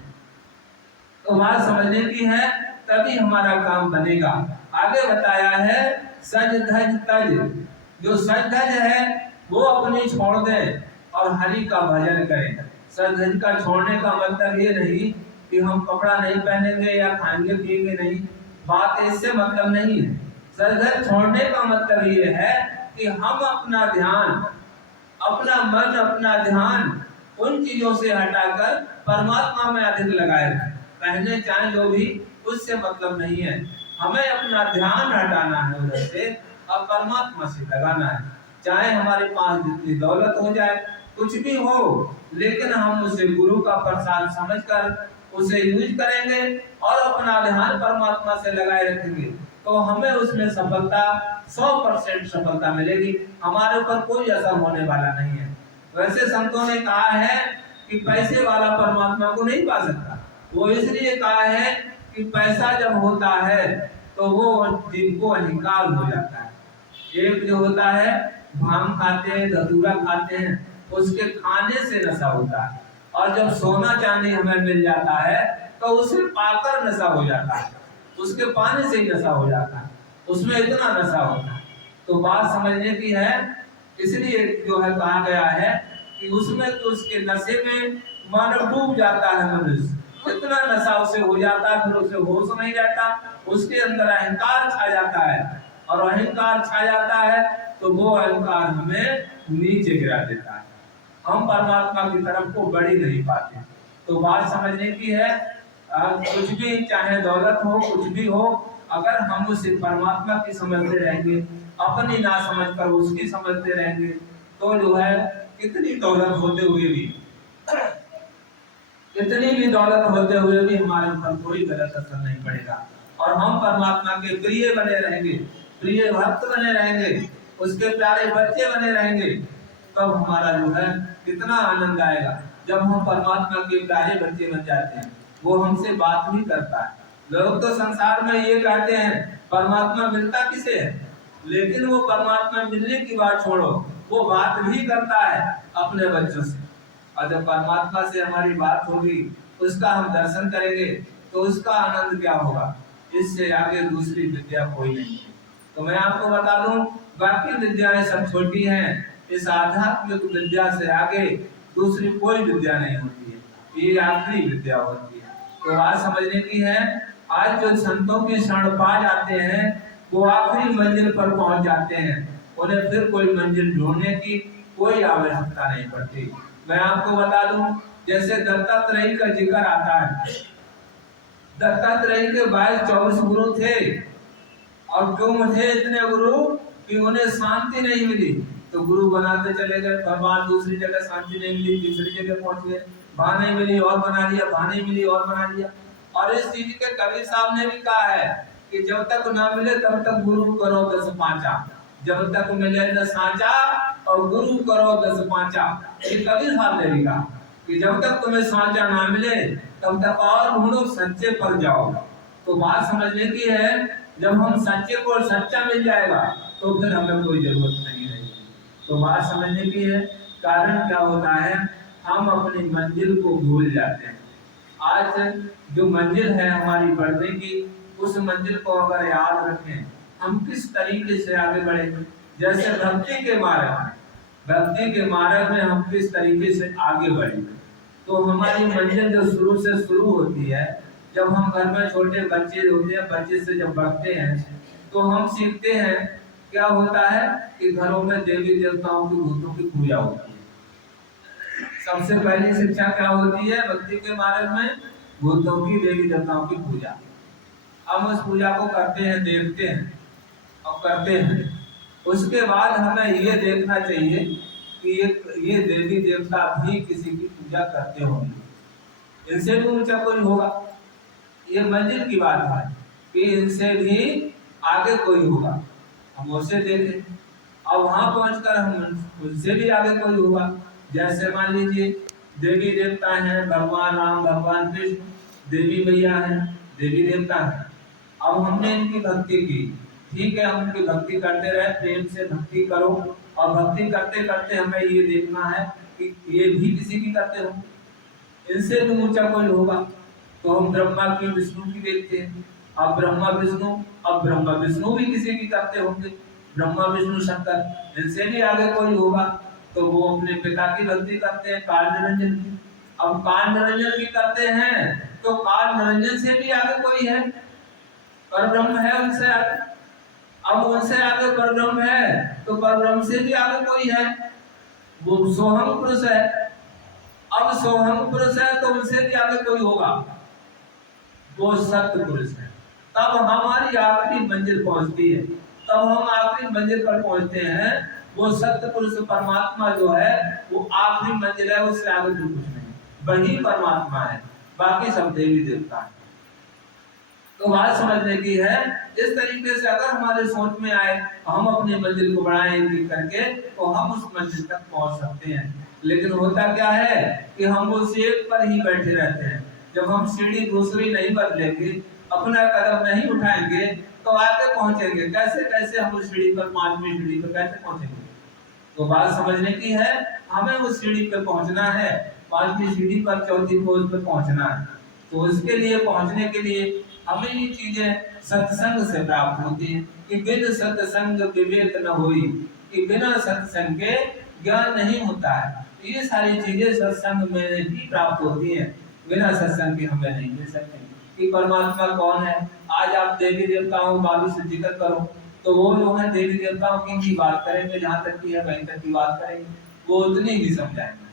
तो बात समझने की है, तभी हमारा काम बनेगा। आगे बताया है, सज धज तज, जो सज धज है वो अपनी छोड़ दे और हरि का भजन करें। सज धज का छोड़ने का मतलब ये नहीं कि हम कपड़ा नहीं पहनेंगे या खाएंगे पिएंगे नहीं, बात इससे मतलब नहीं है। सज धज छोड़ने का मतलब ये है कि हम अपना ध्यान, अपना मन, अपना ध्यान उन चीजों से हटाकर परमात्मा में अधिक लगाए रखें। पहने चाहे जो भी, उससे मतलब नहीं है। हमें अपना ध्यान हटाना है उधर से अब परमात्मा से लगाना है। चाहे हमारे पास जितनी दौलत हो जाए, कुछ भी हो, लेकिन हम उसे गुरु का प्रसाद समझकर उसे यूज करेंगे और अपना ध्यान परमात्मा से लगाए रखेंगे, तो हमें उसमें सफलता 100% सफलता मिलेगी। हमारे ऊपर कोई असर होने वाला नहीं है। वैसे संतों ने कहा है कि पैसे वाला परमात्मा को नहीं पा सकता। वो इसलिए कहा है कि पैसा जब होता है तो वो जिनको अहंकार हो जाता है। एक जो होता है भांग खाते हैं, धतूरा खाते हैं, उसके खाने से नशा होता है, और जब सोना चांदी हमें मिल जाता है तो उसे पाकर नशा हो जाता है, उसके पाने से ही नशा हो जाता है, उसमें इतना नशा होता है। तो बात समझने की है, इसलिए जो है कहा गया है कि उसमें तो उसके नशे में मानव डूब जाता है मनुष्य, इतना नशा उसे हो जाता है, फिर उसे होश नहीं रहता, उसके अंदर अहंकार छा जाता है, और अहंकार छा जाता है तो वो अहंकार हमें नीचे गिरा देता है, हम परमात्मा की तरफ को बढ़ ही नहीं पाते। तो बात समझने की है, कुछ भी चाहे दौलत हो, कुछ भी हो, अगर हम उसे परमात्मा की समझते रहेंगे, अपनी ना समझकर उसकी समझते रहेंगे, तो जो है कितनी दौलत होते हुए भी हमारे ऊपर कोई गलत असर नहीं पड़ेगा, और हम परमात्मा के प्रिय बने रहेंगे, प्रिय भक्त बने रहेंगे, उसके प्यारे बच्चे बने रहेंगे। तब हमारा जो है कितना आनंद आएगा जब हम परमात्मा के प्यारे बच्चे बन जाते हैं। वो हमसे बात भी करता है। लोग तो संसार में ये कहते हैं परमात्मा मिलता किसे है, लेकिन वो परमात्मा मिलने की बात छोड़ो, वो बात भी करता है अपने बच्चों से। और जब परमात्मा से हमारी बात होगी, उसका हम दर्शन करेंगे, तो उसका आनंद क्या होगा, इससे आगे दूसरी विद्या कोई नहीं है। तो मैं आपको बता दूं, बाकी विद्याएं सब छोटी हैं, इस आध्यात्मिक विद्या से आगे दूसरी कोई विद्या नहीं होती है, ये आखिरी विद्या होती है। तो बात समझने की है, आज जो संतों की शरण पा जाते हैं वो आखिरी मंजिल पर पहुंच जाते हैं, उन्हें फिर कोई मंजिल ढूंढने की कोई आवश्यकता नहीं पड़ती। मैं आपको बता दूं, जैसे दत्तात्रेय का जिक्र आता है, दत्तात्रेय के 22-24 गुरु थे, और क्यों मुझे इतने गुरु कि उन्हें शांति नहीं मिली, तो गुरु बनाते चले गए, भगवान दूसरी जगह शांति नहीं मिली, तीसरी जगह पहुंच गए, वहां नहीं मिली और बना लिया, वहां नहीं मिली और बना लिया। और इस चीज के कबीर साहब ने भी कहा है कि जब तक ना मिले तब तक गुरु करो 10 पांचा, जब तक मिले न साचा और गुरु करो 10 पांचा। ये कबीर साहब ने भी कहा कि जब तक तुम्हें साचा ना मिले तब तक और ढूंढो, सच्चे पर जाओ। तो बात समझने की है, जब हम सच्चे को सच्चा मिल जाएगा तो फिर हमें कोई जरूरत नहीं रहेगी। तो बात समझने की है, कारण क्या होता है, हम अपनी मंजिल को भूल जाते हैं। आज जो मंजिल है हमारी बढ़ने की, उस मंजिल को अगर याद रखें, हम किस तरीके से आगे बढ़ेंगे। जैसे भक्ति के मार्ग में हम किस तरीके से आगे बढ़ेंगे, तो हमारी मंजिल जो शुरू से शुरू होती है, जब हम घर में छोटे बच्चे होते हैं, बच्चे से जब बढ़ते हैं तो हम सीखते हैं क्या होता है कि घरों में देवी देवताओं की भूतों की पूजा होती है। सबसे पहली शिक्षा क्या होती है भक्ति के मार्ग में, भूतों की देवी देवताओं की पूजा। हम उस पूजा को करते हैं, देखते हैं और करते हैं। उसके बाद हमें ये देखना चाहिए कि ये देवी देवता भी किसी की पूजा करते होंगे, इनसे भी ऊंचा कोई होगा। ये मंजिल की बात है कि इनसे भी आगे कोई होगा, हम उसे देखें, और वहां पहुंचकर हम उनसे भी आगे कोई होगा। जैसे मान लीजिए देवी देवता हैं, भगवान राम, भगवान कृष्ण, देवी मैया हैं, देवी देवता हैं। अब हमने इनकी भक्ति की, ठीक है, हम उनकी भक्ति करते रहे, प्रेम से भक्ति करो, और भक्ति करते करते हमें ये देखना है कि ये भी किसी की करते हो, इनसे भी ऊंचा कोई होगा। तो हम ब्रह्मा की, विष्णु की देखते हैं, अब ब्रह्मा विष्णु भी किसी की करते होंगे, ब्रह्मा विष्णु शंकर, इनसे भी आगे कोई होगा। तो वो अपने पिता की भक्ति करते हैं, काल निरंजन की। अब काल निरंजन की करते हैं तो काल निरंजन से भी आगे कोई है, परब्रह्म है उनसे आगे। अब उनसे आगे परब्रह्म है तो परब्रह्म से भी आगे कोई है, वो सोहम पुरुष है। अब सोहम पुरुष है तो उनसे भी आगे कोई होगा, वो सत्य पुरुष है। तब हमारी आखिरी मंजिल पहुंचती है। तब हम आखिरी मंजिल पर पहुंचते हैं। वो सत्य पुरुष परमात्मा जो है वो आखिरी मंजिल है, उससे आगे कुछ नहीं, वही परमात्मा है, बाकी सब देवी देवता है। तो बात समझने की है। इस तरीके से अगर हमारे सोच में आए हम अपनी मंजिल को बढ़ाएंगे करके तो हम उस मंजिल तक पहुंच सकते हैं। लेकिन होता क्या है कि हम उस एक पर ही बैठे रहते हैं। जब हम सीढ़ी दूसरी नहीं बदलेंगे, अपना कदम नहीं उठाएंगे तो आगे पहुंचेंगे कैसे? कैसे हम उस सीढ़ी पर, 5वीं सीढ़ी पर कैसे पहुंचेंगे? तो बात समझने की है, हमें उस सीढ़ी पे पहुंचना है, 5वीं सीढ़ी पर, 4थी खोज पे पहुंचना है। तो उसके लिए, पहुंचने के लिए हमें ये चीजें सत्संग से प्राप्त होती है कि बिन सत्संग विवेक न होई, कि बिना सत्संग के ज्ञान नहीं होता है। ये सारी चीजें सत्संग में ही प्राप्त होती हैं, बिना सत्संग के हमें नहीं मिल सकती। कि परमात्मा कौन है? आज आप देवी देवताओं बालू से जिक्र करो तो वो जो है देवी देवताओं की बात करेंगे, जहाँ तक की है वहीं तक की बात करेंगे, वो उतनी ही समझाएंगे।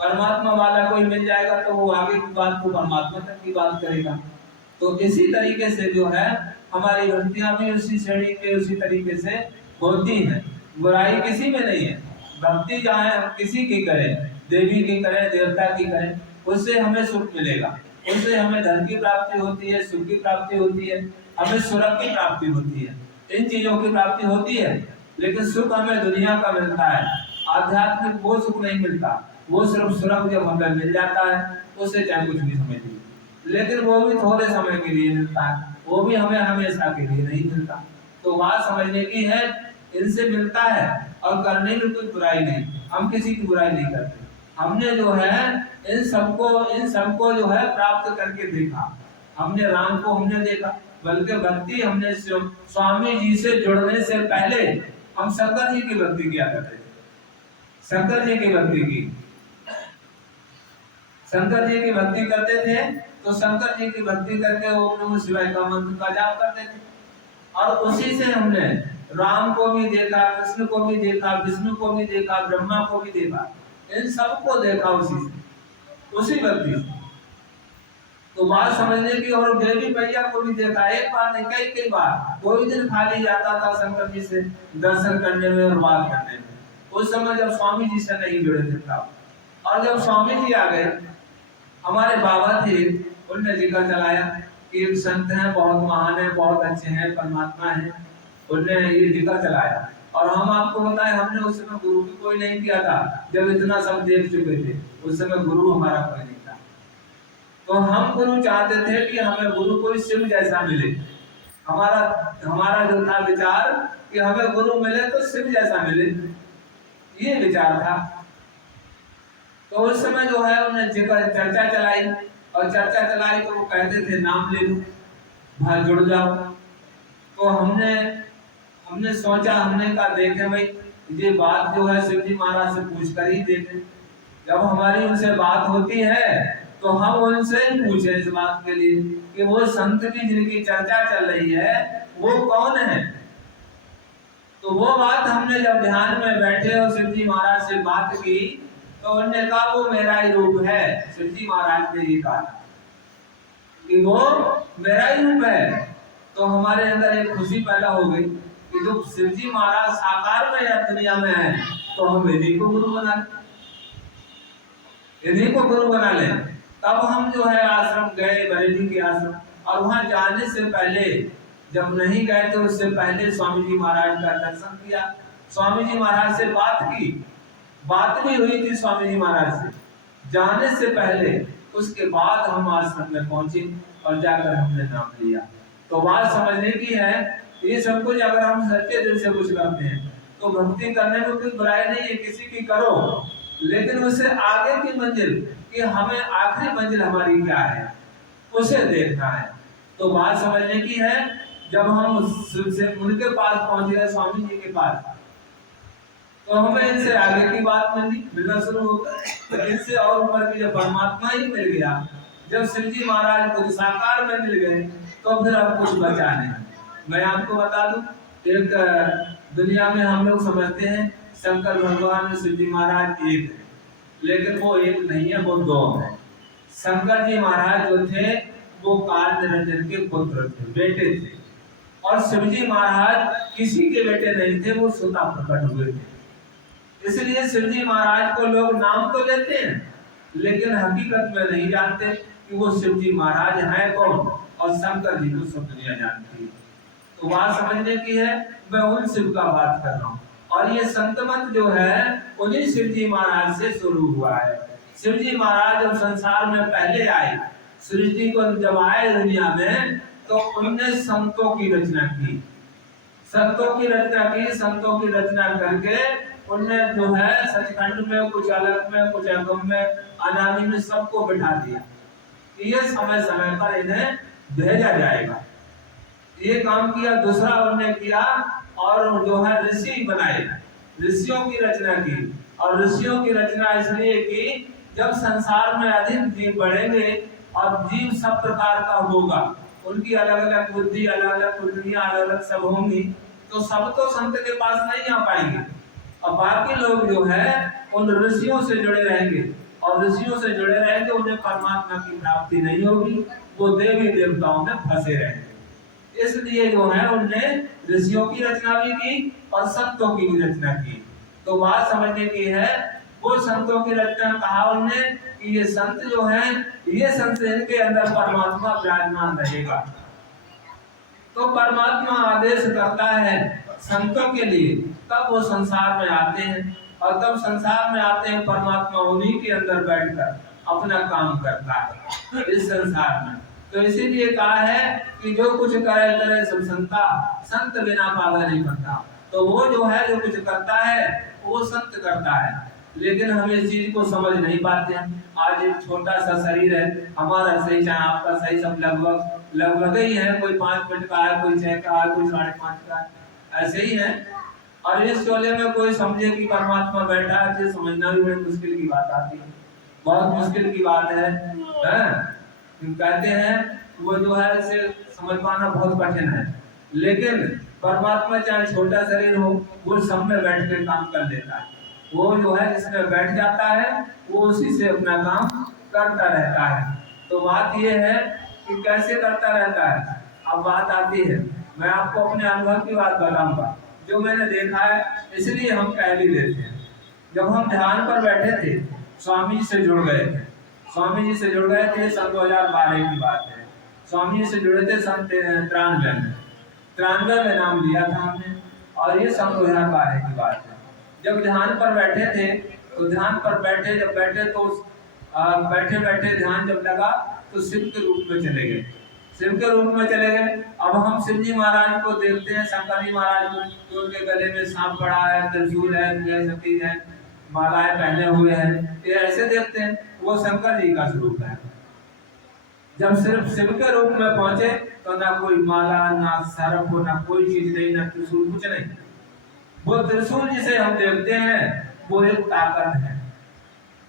परमात्मा वाला कोई मिल जाएगा तो वो आगे की बात को परमात्मा तक की बात करेगा। तो इसी तरीके से जो है हमारी भक्तियां भी उसी श्रेणी के, उसी तरीके से होती हैं। बुराई किसी में नहीं है। भक्ति चाहे हम किसी की करें, देवी की करें, देवता की करें, उससे हमें सुख मिलेगा, उससे हमें धन की प्राप्ति होती है, सुख की प्राप्ति होती है, हमें सुरक्षा की प्राप्ति होती है, इन चीजों की प्राप्ति होती है। लेकिन सुख हमें दुनिया का मिलता है, आध्यात्मिक वो सुख नहीं मिलता। वो सिर्फ सुरक्षा जब हमें मिल जाता है उससे चाहे कुछ भी समझ लीजिए, लेकिन वो भी थोड़े समय के लिए मिलता है, वो भी हमें हमेशा के लिए नहीं मिलता। तो बात समझने की है, इनसे मिलता है और करने में कोई बुराई नहीं, हम किसी की बुराई नहीं करते। हमने जो है इन सबको जो है प्राप्त करके देखा। हमने राम को हमने देखा, बल्कि भक्ति हमने स्वामी जी से जुड़ने से पहले हम शंकर जी की भक्ति किया करते थे। शंकर जी की भक्ति की, शंकर जी की भक्ति करते थे तो शंकर जी की भक्ति करके ओम नमः शिवाय का मंत्र का जाप करते थे। और उसी से हमने राम को भी देखा, कृष्ण को भी देखा, विष्णु को भी देखा, ब्रह्मा को भी देखा, इन सबको देखा उसी भक्ति से। तो बात समझने की, और देवी मैया को भी देखा, एक बार नहीं कई बार। कोई दिन खाली जाता था शंकर जी से दर्शन करने में और बात करने में, उस समय जब स्वामी जी से नहीं जुड़े थे तब। और जब स्वामी जी आ गए, हमारे बाबा थे, उनने जिक्र चलाया कि एक संत हैं, बहुत महान है, बहुत अच्छे हैं, परमात्मा है, उनने ये जिक्र चलाया। और हम आपको बताएं, हमने उस समय गुरु भी कोई नहीं किया था। जब इतना सब देख चुके थे उस समय गुरु हमारा कोई नहीं था। तो हम गुरु चाहते थे कि हमें गुरु कोई शिव जैसा मिले। हमारा जो था विचार कि हमें गुरु मिले तो शिव जैसा मिले, ये विचार था। तो उस समय जो है उन्हें चर्चा चलाई, और चर्चा चलाई तो वो कहते थे नाम ले लो, भाई जुड़ जाओ। तो हमने सोचा, हमने कहा देखे भाई ये बात जो है शिव जी महाराज से पूछ कर ही देखें। जब हमारी उनसे बात होती है तो हम उनसे ही पूछे इस बात के लिए कि वो संत की जिनकी चर्चा चल रही है वो कौन है। तो वो बात हमने जब ध्यान में बैठे और शिव जी महाराज से बात की तो उन्होंने कहा वो मेरा ही रूप है। शिव जी महाराज ने ये कहा कि वो मेरा ही रूप है। तो हमारे अंदर एक खुशी पैदा हो गई कि जो शिव जी महाराज साकार में या दुनिया में है तो हम इन्हीं को गुरु बना लें, इन्हीं को गुरु बना लें। तब हम जो है आश्रम गए, बरेली के आश्रम, और वहां जाने से पहले, जब नहीं गए तो उससे पहले स्वामी जी महाराज का दर्शन किया, स्वामी जी महाराज से बात की, बात भी हुई थी स्वामी जी महाराज से जाने से पहले। उसके बाद हम आश्रम में पहुंचे और जाकर हमने नाम लिया। तो बात समझने की है, ये सब कुछ अगर हम सच्चे दिल से कुछ करते हैं तो भक्ति करने में कोई बुराई नहीं है, किसी की करो, लेकिन उससे आगे की मंजिल, कि हमें आखिरी मंजिल हमारी क्या है उसे देखना है। तो बात समझने की है, जब हम उनके पास पहुंचे, स्वामी जी के पास, तो हमें इनसे आगे की बात मिलना शुरू हो गई। तो इनसे और ऊपर की जब परमात्मा ही मिल गया, जब शिव जी महाराज को साकार में मिल गए तो फिर अब कुछ बचा नहीं। मैं आपको बता दूं, एक दुनिया में हम लोग समझते हैं शंकर भगवान और शिव जी महाराज एक है, लेकिन वो एक नहीं है, वो दो है। शंकर जी महाराज जो थे वो काल निरंजन के पुत्र थे, बेटे थे, और शिवजी महाराज किसी के बेटे नहीं थे, वो स्वतः प्रकट हुए थे। इसलिए शिवजी महाराज को लोग नाम तो लेते हैं, लेकिन हकीकत में नहीं जानते कि वो शिवजी महाराज हैं कौन, और शंकर जी को सब दुनिया जानती है। तो बात समझने की है, मैं उन शिव का बात कर रहा हूँ। और ये संतमत जो है उन्हीं शिवजी महाराज से शुरू हुआ है। शिवजी महाराज जब संसार में पहले आए, सृष्टि को जब आए दुनिया में, तो उनने संतों की रचना की, संतों की रचना की। संतों की रचना करके उनने जो है सचखंड में, कुछ अलग में, कुछ अगम में, अनादि में सबको बिठा दिया। ये समय समय पर इन्हें भेजा जाएगा, ये काम किया। दूसरा उन्होंने किया और जो है ऋषि बनाए, ऋषियों की रचना की। और ऋषियों की रचना इसलिए की, जब संसार में अधिक जीव बढ़ेंगे और जीव सब प्रकार का होगा, उनकी अलग अलग बुद्धि, अलग अलग कुंडलियां, अलग अलग सब होंगी, तो सब तो संत के पास नहीं आ पाएंगे। और बाकी लोग जो है उन ऋषियों से जुड़े रहेंगे, और ऋषियों से जुड़े रहेंगे, उन्हें परमात्मा की प्राप्ति नहीं होगी, वो देवी देवताओं में फंसे रहेंगे। इसलिए जो है उनने ऋषियों की रचना भी की और संतों की भी रचना की। तो बात समझने की है, वो संतों की रचना कहा उनने कि ये संत जो हैं, ये संत, इनके अंदर परमात्मा विराजमान रहेगा। तो परमात्मा आदेश करता है संतों के लिए, तब वो संसार में आते हैं, और तब संसार में आते हैं परमात्मा उन्हीं के अंदर बैठकर अपना काम करता है इस संसार में। तो इसीलिए कहा है कि जो कुछ करे करे सब संता, संत बिना पागा नहीं करता। तो वो जो है जो कुछ करता है वो संत करता है, लेकिन हम इस चीज को समझ नहीं पाते हैं। आज एक छोटा सा शरीर है हमारा, सही चाहे आपका सही, सब लगभग ही है। कोई 5 फुट का है, कोई 6 का है, कोई 5.5 का है, ऐसे ही है। और इस शोले में कोई समझे कि परमात्मा बैठा है, ये समझना भी बड़ी मुश्किल की बात आती है, बहुत मुश्किल की बात है। कहते हैं वो जो है इसे समझ पाना बहुत कठिन है, लेकिन परमात्मा चाहे छोटा शरीर हो, वो सब में बैठ के काम कर लेता है। वो जो है जिसमें बैठ जाता है वो उसी से अपना काम करता रहता है। तो बात ये है कि कैसे करता रहता है। अब बात आती है, मैं आपको अपने अनुभव की बात बताऊंगा जो मैंने देखा है, इसलिए हम कह भी लेते हैं। जब हम ध्यान पर बैठे थे, स्वामी जी से जुड़ गए थे, स्वामी जी से जुड़ गए थे, सन 2012 की बात है। स्वामी जी से जुड़े थे सन 93 में नाम लिया था हमने, और ये सन 2012 की बात है। जब ध्यान पर बैठे थे, तो ध्यान पर बैठे, जब बैठे तो बैठे बैठे ध्यान जब लगा तो शिव के रूप में चले गए, शिव के रूप में चले गए। अब हम शिव जी महाराज को देखते हैं, शंकर जी महाराज को, उनके गले में सांप पड़ा है, त्रिशूल है, सती है, मालाएं पहने हुए हैं, ये ऐसे देखते हैं, वो शंकर जी का स्वरूप है। जब सिर्फ शिव के रूप में पहुंचे तो ना कोई माला, ना सर्प, ना कोई चीज नहीं, ना त्रिशूल, कुछ नहीं। वो त्रिशूल जिसे हम देखते हैं वो एक ताकत है,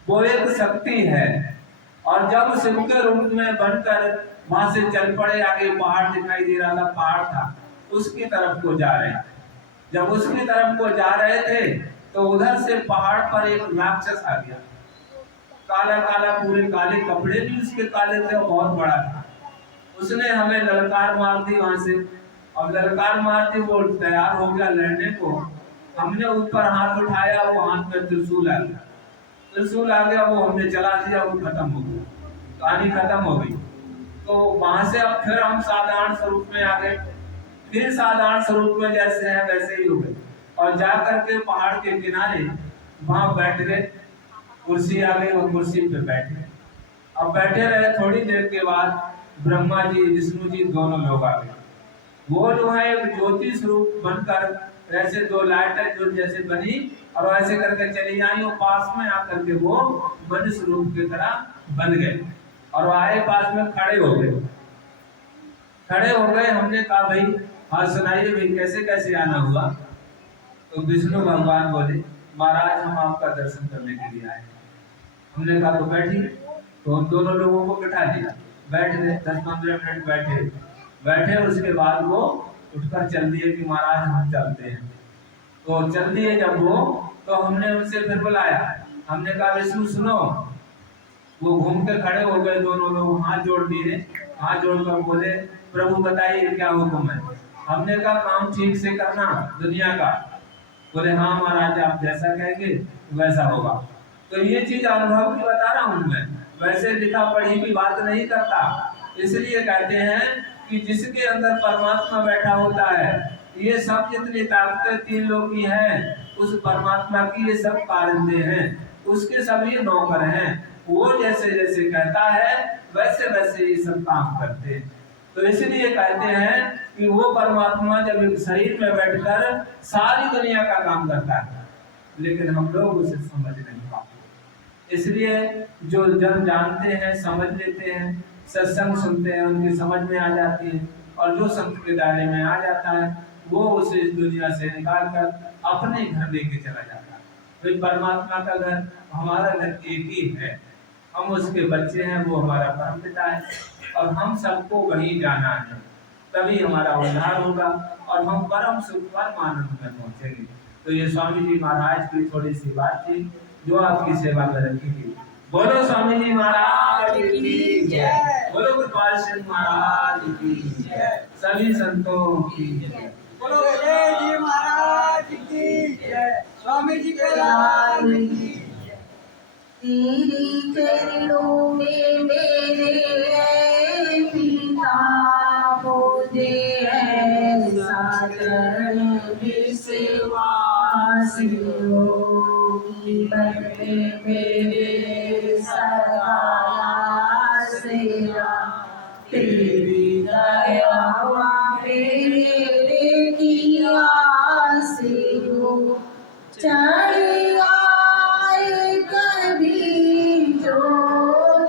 वो एक शक्ति है। और जब शिव के रूप में बनकर वहां से चल पड़े, आगे पहाड़ दिखाई दे रहा था, पहाड़ था, उसकी तरफ को जा रहे। जब उसकी तरफ को जा रहे थे तो उधर से पहाड़ पर एक राक्षस आ गया, काला काला, पूरे काले कपड़े भी उसके काले थे और बहुत बड़ा था। उसने हमें ललकार मार दी वहां से। अब ललकार मार दी, वो तैयार हो गया लड़ने को। हमने ऊपर हाथ उठाया, वो हाथ में त्रिशूल आ गया, त्रिशूल आ गया, वो हमने चला दिया, वो खत्म हो गया, कहानी खत्म हो गई। तो वहां से अब फिर हम साधारण स्वरूप में आ गए, फिर साधारण स्वरूप में जैसे है वैसे ही हो गए, और जाकर के पहाड़ के किनारे वहां बैठ गए, कुर्सी आ गई, वो कुर्सी पे बैठ गए। अब बैठे रहे, थोड़ी देर के बाद ब्रह्मा जी, विष्णु जी दोनों लोग आ गए। वो जो है एक ज्योति स्वरूप बनकर ऐसे 2 लाइटें जो जैसे बनी और ऐसे करके चली आई, वो पास में आकर के वो मनुष्य स्वरूप की तरह बन गए और आए पास में खड़े हो गए। खड़े हो गए, हमने कहा भाई हाँ सुनाइए भाई कैसे कैसे आना हुआ। तो विष्णु भगवान बोले महाराज हम आपका दर्शन करने के लिए आए। हमने कहा तो बैठिए। तो हम दोनों लोगों को बिठा दिया, बैठ गए, 10-15 मिनट बैठे। उसके बाद वो उठकर चल दिए कि महाराज हम चलते हैं। तो चल दिए जब वो, तो हमने उनसे फिर बुलाया, हमने कहा विष्णु सुनो। वो घूम के खड़े हो गए, दोनों लोग हाथ जोड़ दिए, हाथ जोड़कर बोले प्रभु बताइए क्या हुक्म है। हमने कहा काम ठीक से करना दुनिया का। बोले हाँ महाराज, आप जैसा कहेंगे वैसा होगा। तो ये चीज अनुभव की बता रहा हूँ मैं, वैसे लिखा पढ़ी की बात नहीं करता। इसलिए कहते हैं कि जिसके अंदर परमात्मा बैठा होता है, ये सब जितनी ताकतें तीन लोग की हैं, उस परमात्मा की ये सब कारिंदे हैं, उसके सभी नौकर हैं। वो जैसे जैसे कहता है वैसे वैसे ये सब काम करते हैं। तो इसलिए कहते हैं कि वो परमात्मा जब एक शरीर में बैठकर सारी दुनिया का काम करता है, लेकिन हम लोग उसे समझ नहीं पाते। इसलिए जो जन जानते हैं, समझ लेते हैं, सत्संग सुनते हैं, उनकी समझ में आ जाती है, और जो संत के दायरे में आ जाता है वो उसे इस दुनिया से निकाल कर अपने घर लेके चला जाता है। तो परमात्मा का घर, हमारा घर एक ही है, हम उसके बच्चे हैं, वो हमारा परम पिता है, और हम सबको वहीं जाना है। तभी हमारा उद्धार होगा और हम परम सुख परम आनंद में पहुंचेंगे। तो ये स्वामी जी महाराज की थोड़ी सी बात थी जो आपकी सेवा में रखी थी। बोलो स्वामी जी महाराज की जय, बोलो गोपाल सिंह महाराज की जय, सभी संतों की जय, बोलो जय जी महाराज की जय, स्वामी जी के लाल की जय। तेरी चरणों में मेरे ऐ पिता, मुझे ऐसा चरण विश्वास हो, जीवन में मेरे सदा आसरा तेरी दया मेरे की आस हो। चढ़ आए कभी जो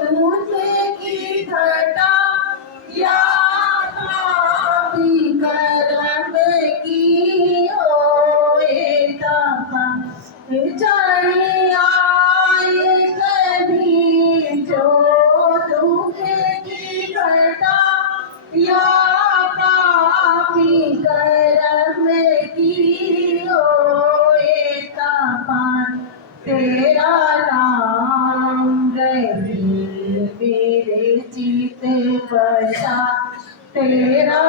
तुझे की घटा, या पापी कर्म की होए तपा। चढ़ आए कभी जो तुझे की घटा, या पापी कर्म की होए तपा। तेरा नाम रहे मेरे चित बसा, तेरा